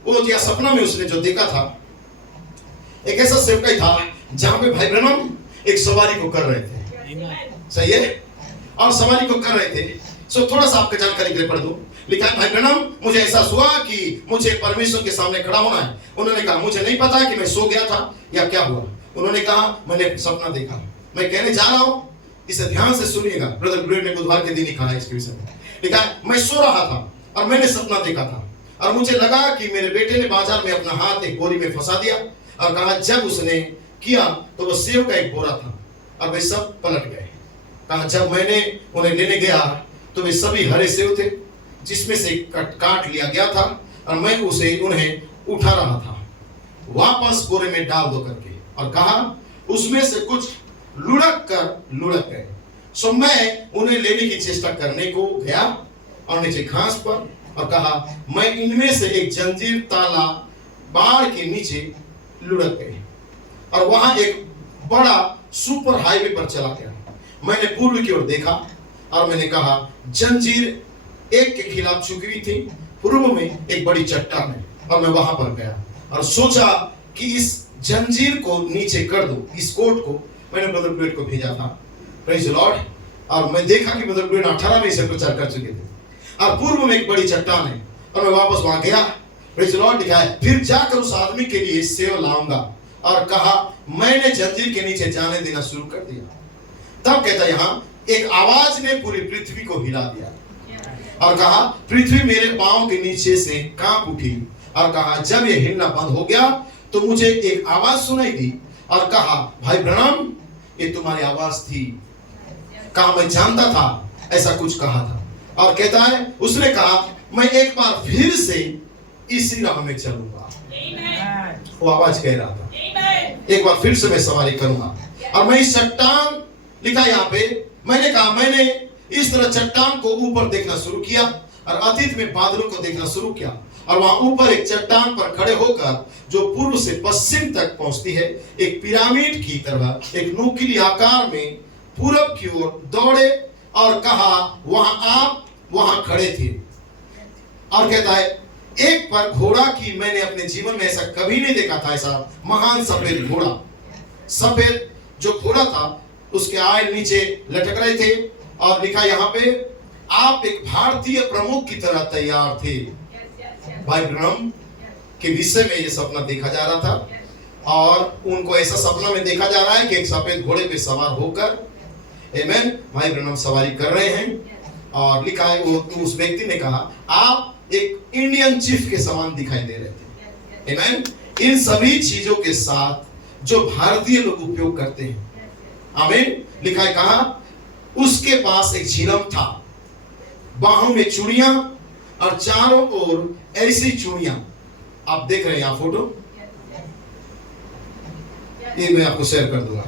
वो या सपना में उसने जो देखा था, एक ऐसा सेवकाई था जहां पे भाई ब्रह्म एक सवारी को कर रहे थे, सही है, और सवारी को कर रहे थे। सो थोड़ा सा आपको जानकारी के लिए पढ़ दूं। लिखा है भाई ब्रह्म मुझे ऐसा हुआ कि मुझे परमेश्वर के सामने खड़ा होना है। उन्होंने कहा मुझे नहीं पता कि मैं सो गया था या क्या हुआ। उन्होंने कहा मैंने सपना देखा, मैं कहने जा रहा हूं, इसे ध्यान से सुनिएगा। ब्रदर ब्लेड ने बुधवार के दिन ही कहा है इसके विषय में। लिखा है मैं सो रहा था और मैंने सपना देखा था और मुझे लगा कि मेरे बेटे ने बाजार में अपना हाथ एक बोरी में फंसा दिया और कहा जब उसने किया तो वो सेव का एक बोरा था और वे सब पलट गए। कहा जब मैंने उन्हें लेने गया तो वे सभी हरे सेव थे जिसमें से काट लिया गया था और मैं उन्हें उठा रहा था वापस बोरे में डाल दो करके, और कहा उसमें से कुछ लुढ़क गए। सो मैं उन्हें लेने की चेष्टा करने को गया और नीचे घास पर, और कहा मैं इनमें से एक जंजीर ताला बाढ़ के नीचे लुढ़क गए और वहां एक बड़ा सुपर हाईवे पर चला गया। मैंने पूर्व की ओर देखा और मैंने कहा जंजीर एक के खिलाफ झुकी हुई थी, पूर्व में एक बड़ी चट्टान है, और मैं वहां पर गया और सोचा कि इस जंजीर को नीचे कर दूं। इस कोट को मैंने ब्रदर ब्लेड को भेजा था, प्रेज द लॉर्ड। और मैं देखा कि मतलब 18 में इसे प्रचार कर चुके थे। और पूर्व में एक बड़ी चट्टान है और मैं वापस वहां गया। प्रेज़ द लॉर्ड लिखा है, फिर जाकर उस आदमी के लिए सेव लाऊंगा और कहा मैंने जंजीर के नीचे जाने देना शुरू कर दिया। तब कहता है यहाँ, एक आवाज ने पूरी पृथ्वी को हिला दिया और कहा पृथ्वी मेरे पांव के नीचे से कांप उठी। और कहा जब ये हिलना बंद हो गया तो मुझे एक आवाज सुनाई दी और कहा भाई ब्रैनम, ये तुम्हारी आवाज थी। कहा मैं जानता था, ऐसा कुछ कहा था। और कहता है उसने कहा मैं एक बार फिर से इसी राह में चलूंगा। वो आवाज कह रहा था एक बार फिर से मैं सवारी करूंगा। और मैं इस चट्टान, लिखा यहाँ पे, मैंने कहा मैंने इस तरह चट्टान को ऊपर देखना शुरू किया और अतीत में बादलों को देखना शुरू किया। और वहां ऊपर एक चट्टान पर खड़े होकर जो पूर्व से पश्चिम तक पहुंचती है, एक पिरामिड की तरह एक नुकीली आकार में पूरब की ओर दौड़े और कहा आप वहां खड़े थे। और कहता है एक पर घोड़ा की मैंने अपने जीवन में ऐसा कभी नहीं देखा था, ऐसा महान सफेद घोड़ा। सफेद जो घोड़ा था उसके आयल नीचे लटक रहे थे और लिखा यहाँ पे आप एक भारतीय प्रमुख की तरह तैयार थे। भाई ब्रह्म के विषय में ये सपना देखा जा रहा था और उनको ऐसा सपना में देखा जा रहा है कि एक सफेद घोड़े पे सवार होकर आमेन भाई ब्रह्म सवारी कर रहे हैं। और लिखा है वो उस व्यक्ति ने कहा आप एक इंडियन चीफ के समान दिखाई दे रहे थे। आमेन। इन सभी चीजों के साथ जो भारतीय लोग उपयोग करते हैं। आमीन। लिखा है कहा उसके पास एक झिलम था, बाहों में चूड़ियां और चारों ओर ऐसी चूड़ियां। आप देख रहे हैं यहाँ फोटो, ये मैं आपको शेयर कर दूंगा।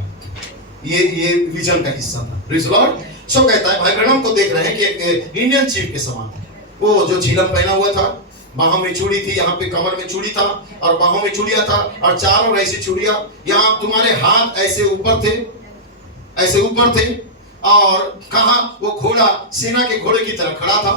ये विजन का हिस्सा था। Praise the Lord. सो कहता है भाई ब्रैनम को देख रहे हैं कि एक इंडियन चीफ के समान वो जो झिलम पहना हुआ था, बाहों में चूड़ी थी, यहाँ पे कमर में चूड़ी था और बाहों में चूड़िया था और चारों ऐसी चूड़िया। यहाँ तुम्हारे हाथ ऐसे ऊपर थे, ऐसे ऊपर थे। और कहा वो घोड़ा सेना के घोड़े की तरह खड़ा था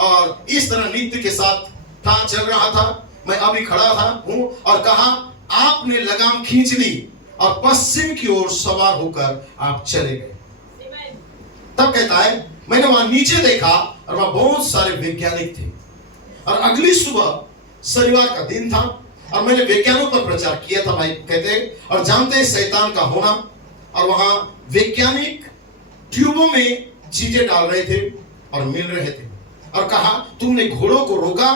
और इस तरह नृत्य के साथ था, चल रहा था। मैं अभी खड़ा था हूँ और कहा आपने लगाम खींच ली और पश्चिम की ओर सवार होकर आप चले गए। तब कहता है मैंने वहां नीचे देखा और वहां बहुत सारे वैज्ञानिक थे और अगली सुबह शनिवार का दिन था और मैंने वैज्ञानिकों पर प्रचार किया था। भाई कहते और जानते हैं शैतान का होना। और वहां वैज्ञानिक ट्यूबों में चीजें डाल रहे थे और मिल रहे थे और कहा तुमने घोड़ों को रोका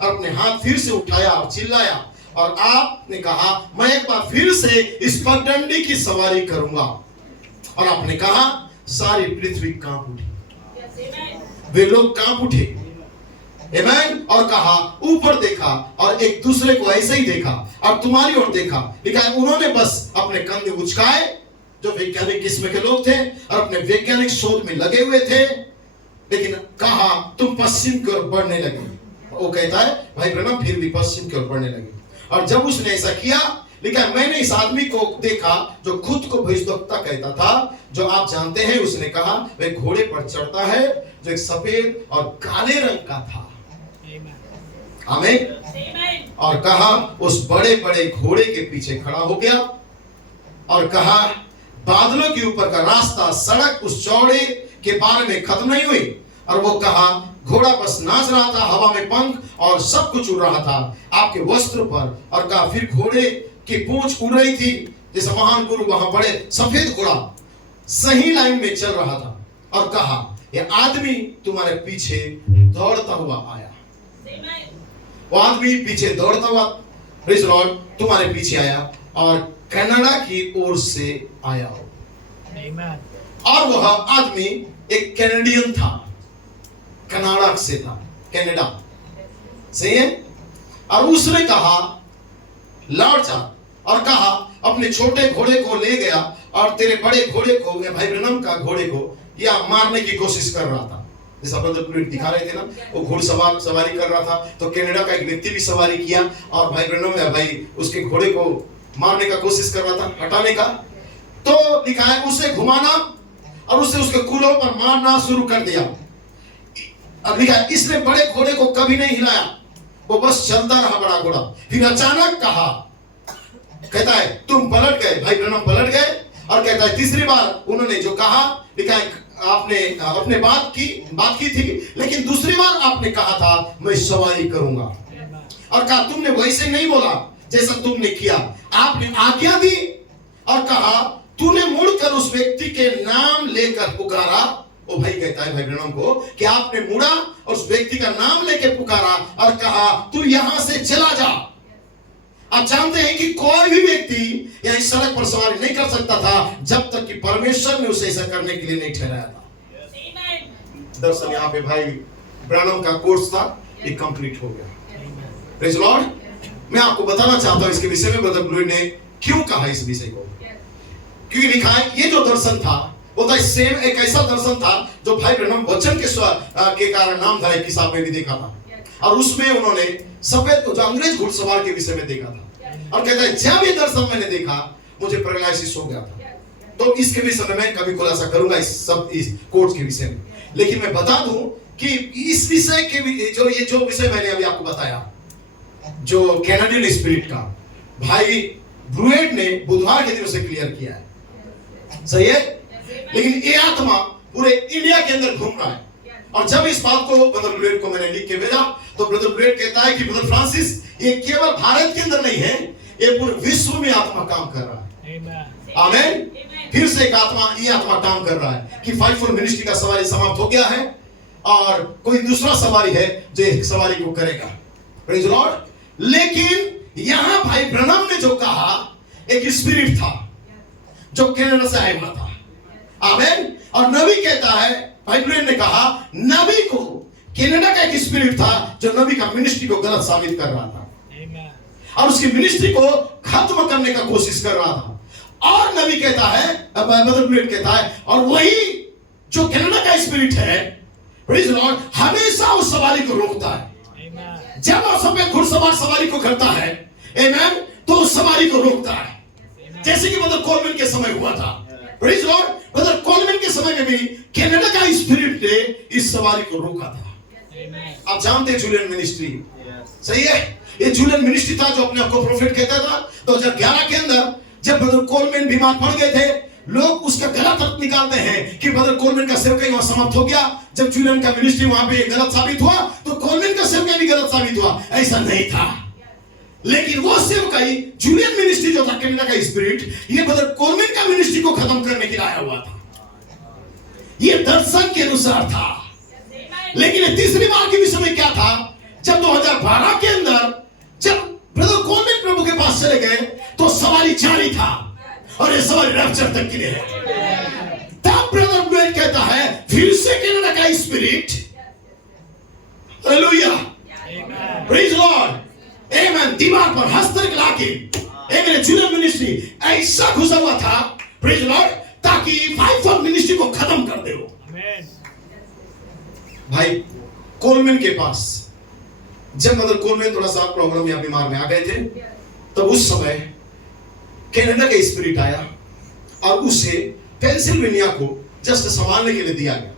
और अपने हाथ फिर से उठाया और चिल्लाया और आपने कहा मैं एक बार फिर से इस पगडंडी की सवारी करूंगा। और आपने कहा सारी पृथ्वी कांप उठी, वे लोग कांप उठे। आमीन। और कहा ऊपर देखा और एक दूसरे को ऐसे ही देखा और तुम्हारी ओर देखा। लिखा है उन्होंने बस अपने कंधे उचकाए, जो वैज्ञानिक किस्म के लोग थे और अपने वैज्ञानिक शोध में लगे हुए थे। लेकिन कहा तुम पश्चिम की ओर बढ़ने लगे। वो कहता है भाई ब्रह्म फिर भी पश्चिम की ओर बढ़ने लगे। और जब उसने ऐसा किया, लिखा मैंने इस आदमी को देखा जो खुद को भविष्यवक्ता कहता था, जो आप जानते हैं। उसने कहा वह घोड़े पर चढ़ता है जो एक सफेद और काले रंग का था। आमीन। और कहा उस बड़े बड़े घोड़े के पीछे खड़ा हो गया और कहा बादलों के ऊपर का रास्ता, सड़क उस चौड़े के बारे में खत्म नहीं हुई। और वो कहा घोड़ा बस नाच रहा था, हवा में पंख और सब कुछ उड़ रहा था आपके वस्त्र पर। और कहा फिर घोड़े की पूंछ उड़ रही थी जैसे महान गुरु वहां बड़े सफेद घोड़ा सही लाइन में चल रहा था। और कहा ये आदमी तुम्हारे पीछे दौड़ता हुआ आया। वो आदमी पीछे दौड़ता हुआ प्रेज़ द लॉर्ड तुम्हारे पीछे आया और कनाडा की ओर से आया हो। और वह आदमी एक कैनेडियन था, कनाडा से था, कनाडा सही है। और उसने कहा लौट जा और कहा अपने छोटे घोड़े को ले गया और तेरे बड़े घोड़े को, भाई ब्रैनम का घोड़े को या मारने की कोशिश कर रहा था। जैसा ब्रदर प्रूइट दिखा रहे थे ना, वो घुड़सवार सवारी कर रहा था। तो कनाडा का एक व्यक्ति भी सवारी किया और भाई ब्रैनम भाई उसके घोड़े को मारने का कोशिश कर रहा था, हटाने का। तो लिखा है उसे घुमाना और उसे उसके कूलों पर मारना शुरू कर दिया। अब लिखा है इसने बड़े घोड़े को कभी नहीं हिलाया, वो बस चलता रहा बड़ा घोड़ा। फिर अचानक कहा, कहता है तुम पलट गए, भाई ब्रैनम पलट गए। और कहता है तीसरी बार उन्होंने जो कहा, लिखा है आपने अपने बात की थी, लेकिन दूसरी बार आपने कहा था मैं सवारी करूंगा, और कहा तुमने वैसे नहीं बोला जैसा तुमने किया, आपने आज्ञा दी और कहा तूने मुड़कर उस व्यक्ति के नाम लेकर पुकारा। वो भाई कहता है भाई ब्रैनम को कि आपने मुड़ा और उस व्यक्ति का नाम लेकर पुकारा और कहा तू यहां से चला जा। आप जानते हैं कि कोई भी व्यक्ति या इस सड़क पर सवारी नहीं कर सकता था जब तक कि परमेश्वर ने उसे ऐसा करने के लिए नहीं ठहराया था। दरअसल यहाँ पे भाई ब्रैनम का कोर्स था, ये कंप्लीट हो गया। Praise Lord. मैं आपको बताना चाहता हूं इसके विषय में ब्रदर ब्लूइड ने क्यों कहा इस विषय को, क्योंकि लिखा है ये जो दर्शन था वो था सेम एक ऐसा दर्शन था जो भाई ब्रैनम वचन के कारण नामधारी किताब में भी देखा था, और उसमें उन्होंने सफेद जो अंग्रेज घुड़सवार के विषय में देखा था, और कहता है जब ये दर्शन मैंने देखा मुझे पैरालिसिस हो गया था। तो इसके विषय में मैं कभी खुलासा करूंगा इस कोर्स के विषय में, लेकिन मैं बता दूं कि इस विषय के जो विषय मैंने अभी आपको बताया, जो कैनेडियन स्पिरिट का, भाई ब्रूएट ने बुधवार के दिन उसे क्लियर किया है, सही है। लेकिन ये आत्मा पूरे इंडिया के अंदर घूम रहा है, और जब इस बात को ब्रदर ब्रूएट को मैंने लिख के भेजा तो ब्रदर ब्रूएट कहता है कि ब्रदर फ्रांसिस ये केवल भारत के अंदर नहीं है, ये पूरे विश्व में आत्मा काम कर रहा है। आमीन। फिर से एक ये आत्मा काम कर रहा है कि 5-4 मिनिस्ट्री का सवारी समाप्त हो गया है और कोई दूसरा सवारी है जो एक सवारी को करेगा। Praise Lord. लेकिन यहां भाई ब्रैनम ने जो कहा एक स्पिरिट था जो कनाडा से आया हुआ था। आमीन। और नबी कहता है, भाई ब्रैनम ने कहा नबी को कनाडा का एक स्पिरिट था जो नबी का मिनिस्ट्री को गलत साबित कर रहा था और उसकी मिनिस्ट्री को खत्म करने का कोशिश कर रहा था। और नबी कहता है, ब्रदर ब्रूएट कहता है, और वही जो कनाडा का स्पिरिट है, प्रेज़ लॉर्ड, हमेशा उस सवारी को रोकता है। जब वो सफेद घुड़सवार सवारी को करता है, आमीन, तो उस सवारी को रोकता है, जैसे कि ब्रदर कोलमैन के समय हुआ था। Praise Lord. ब्रदर कोलमैन के समय में भी कनाडा का स्पिरिट ने इस सवारी को रोका था। आप जानते हैं जूलियन मिनिस्ट्री, सही है। ये जूलियन मिनिस्ट्री था जो अपने आप को प्रोफेट कहता था। 2011 के अंदर जब ब्रदर कोलमैन बीमार पड़ गए थे, लोग उसका गलत अर्थ निकालते हैं कि ब्रदर कोलमैन का सेवकाई वहां समाप्त हो गया। जब जूलियन का मिनिस्ट्री वहां पे गलत साबित हुआ तो कोलमैन का सेवकाई भी गलत साबित हुआ। ऐसा नहीं था, लेकिन वो सेवकाई जूलियन मिनिस्ट्री जो था कनाडा का स्पिरिट, ये ब्रदर कोलमैन का मिनिस्ट्री को खत्म करने के लिए आया हुआ था। ये दर्शन के अनुसार था। लेकिन तीसरी बार के विषय में क्या था, जब 2012 के अंदर जब ब्रदर कोलमैन प्रभु के पास चले गए तो सवारी जारी था, और ये सवारी रैप्चर तक के लिए है। तब ब्रदर ब्रूएट कहता है फिर से कनाडा का स्पिरिट, हालेलुया, प्रेज़ लॉर्ड, आमीन, दीवार पर हस्तक लाके, आमीन, जूलियन मिनिस्ट्री ऐसा घुसा हुआ था, प्रेज़ लॉर्ड, ताकि 5-4 मिनिस्ट्री को खत्म कर दे। भाई कोलमैन के पास जब ब्रदर कोलमैन थोड़ा सा प्रॉब्लम या बीमार में आ गए थे, तब उस समय कनाडा का स्पिरिट आया और उसे पेंसिल्वेनिया को जस्ट संभालने के लिए दिया गया।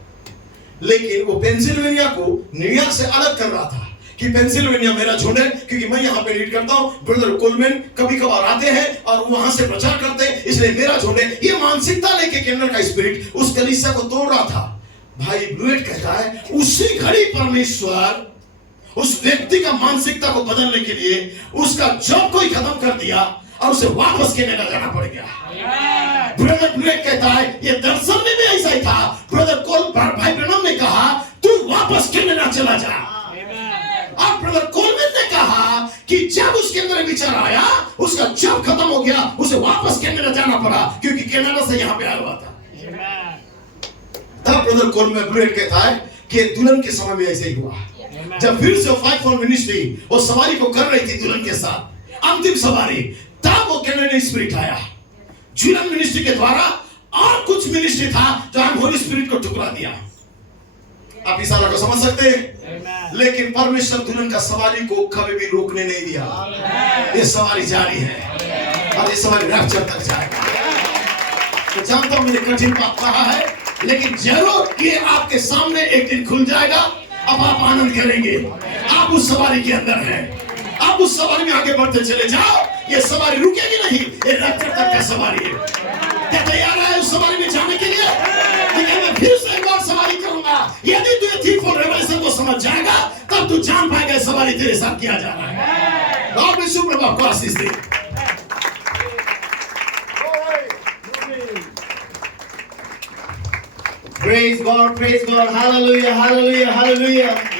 लेकिन वो पेंसिल्वेनिया को न्यूयॉर्क से अलग कर रहा था कि पेंसिल्वेनिया मेरा झुंड है, क्योंकि मैं यहाँ पे लीड करता हूँ। ब्रदर कोलमैन कभी कभार आते हैं और वहां से प्रचार करते हैं, इसलिए मेरा झुंड है। ये मानसिकता लेके कनाडा का स्पिरिट उस कलीसिया को तोड़ रहा था। भाई ब्रूएट कहता है उसी घड़ी परमेश्वर उस व्यक्ति का मानसिकता को बदलने के लिए उसका जॉब को ही खत्म कर दिया और उसे वापस कनाडा जाना पड़ गया। ब्रदर ब्रूएट कहता है ये दर्शन में भी ऐसा ही था। भाई ब्रैनम ने कहा तू वापस कनाडा चला जा, और ब्रदर कोलमैन ने कहा कि जब उसके अंदर विचार आया उसका जॉब खत्म हो गया, उसे वापस कनाडा जाना पड़ा, क्योंकि कनाडा से यहाँ पे आया हुआ था। तब ब्रदर कोलमैन ब्रूएट कहता है कि दुल्हन के समय में ऐसे ही हुआ। जब फिर से 5-4 मिनिस्ट्री वो सवारी को कर रही थी दुल्हन के साथ, अंतिम सवारी, तब वो कैनेडियन स्पिरिट आया जूलियन मिनिस्ट्री के द्वारा, और कुछ मिनिस्ट्री था जो हम होली स्पिरिट को ठुकरा दिया। आप इस सारा को समझ सकते हैं। लेकिन परमेश्वर दुल्हन का सवारी को कभी भी रोकने नहीं दिया। ये सवारी जारी है और ये सवारी रैप्चर तक जाएगा। तो जानता हूं मैंने कठिन बात कहा है, लेकिन जरूर ये आपके सामने एक दिन खुल जाएगा। अब आप आनंद करेंगे, आप उस सवारी के अंदर हैं, आप उस सवारी में आगे बढ़ते चले जाओ। ये सवारी रुकेगी नहीं, ये रैप्चर तक का सवारी है। क्या तैयार है उस सवारी में जाने के लिए? लेकिन मैं फिर से एक बार सवारी करूंगा, यदि तू ये थीफ और रेवलेशन को समझ जाएगा तब तू जान पाएगा सवारी तेरे साथ किया जा रहा है। गॉड ब्लेस यू, प्रभु आपको आशीष दे। Praise God, hallelujah, hallelujah, hallelujah.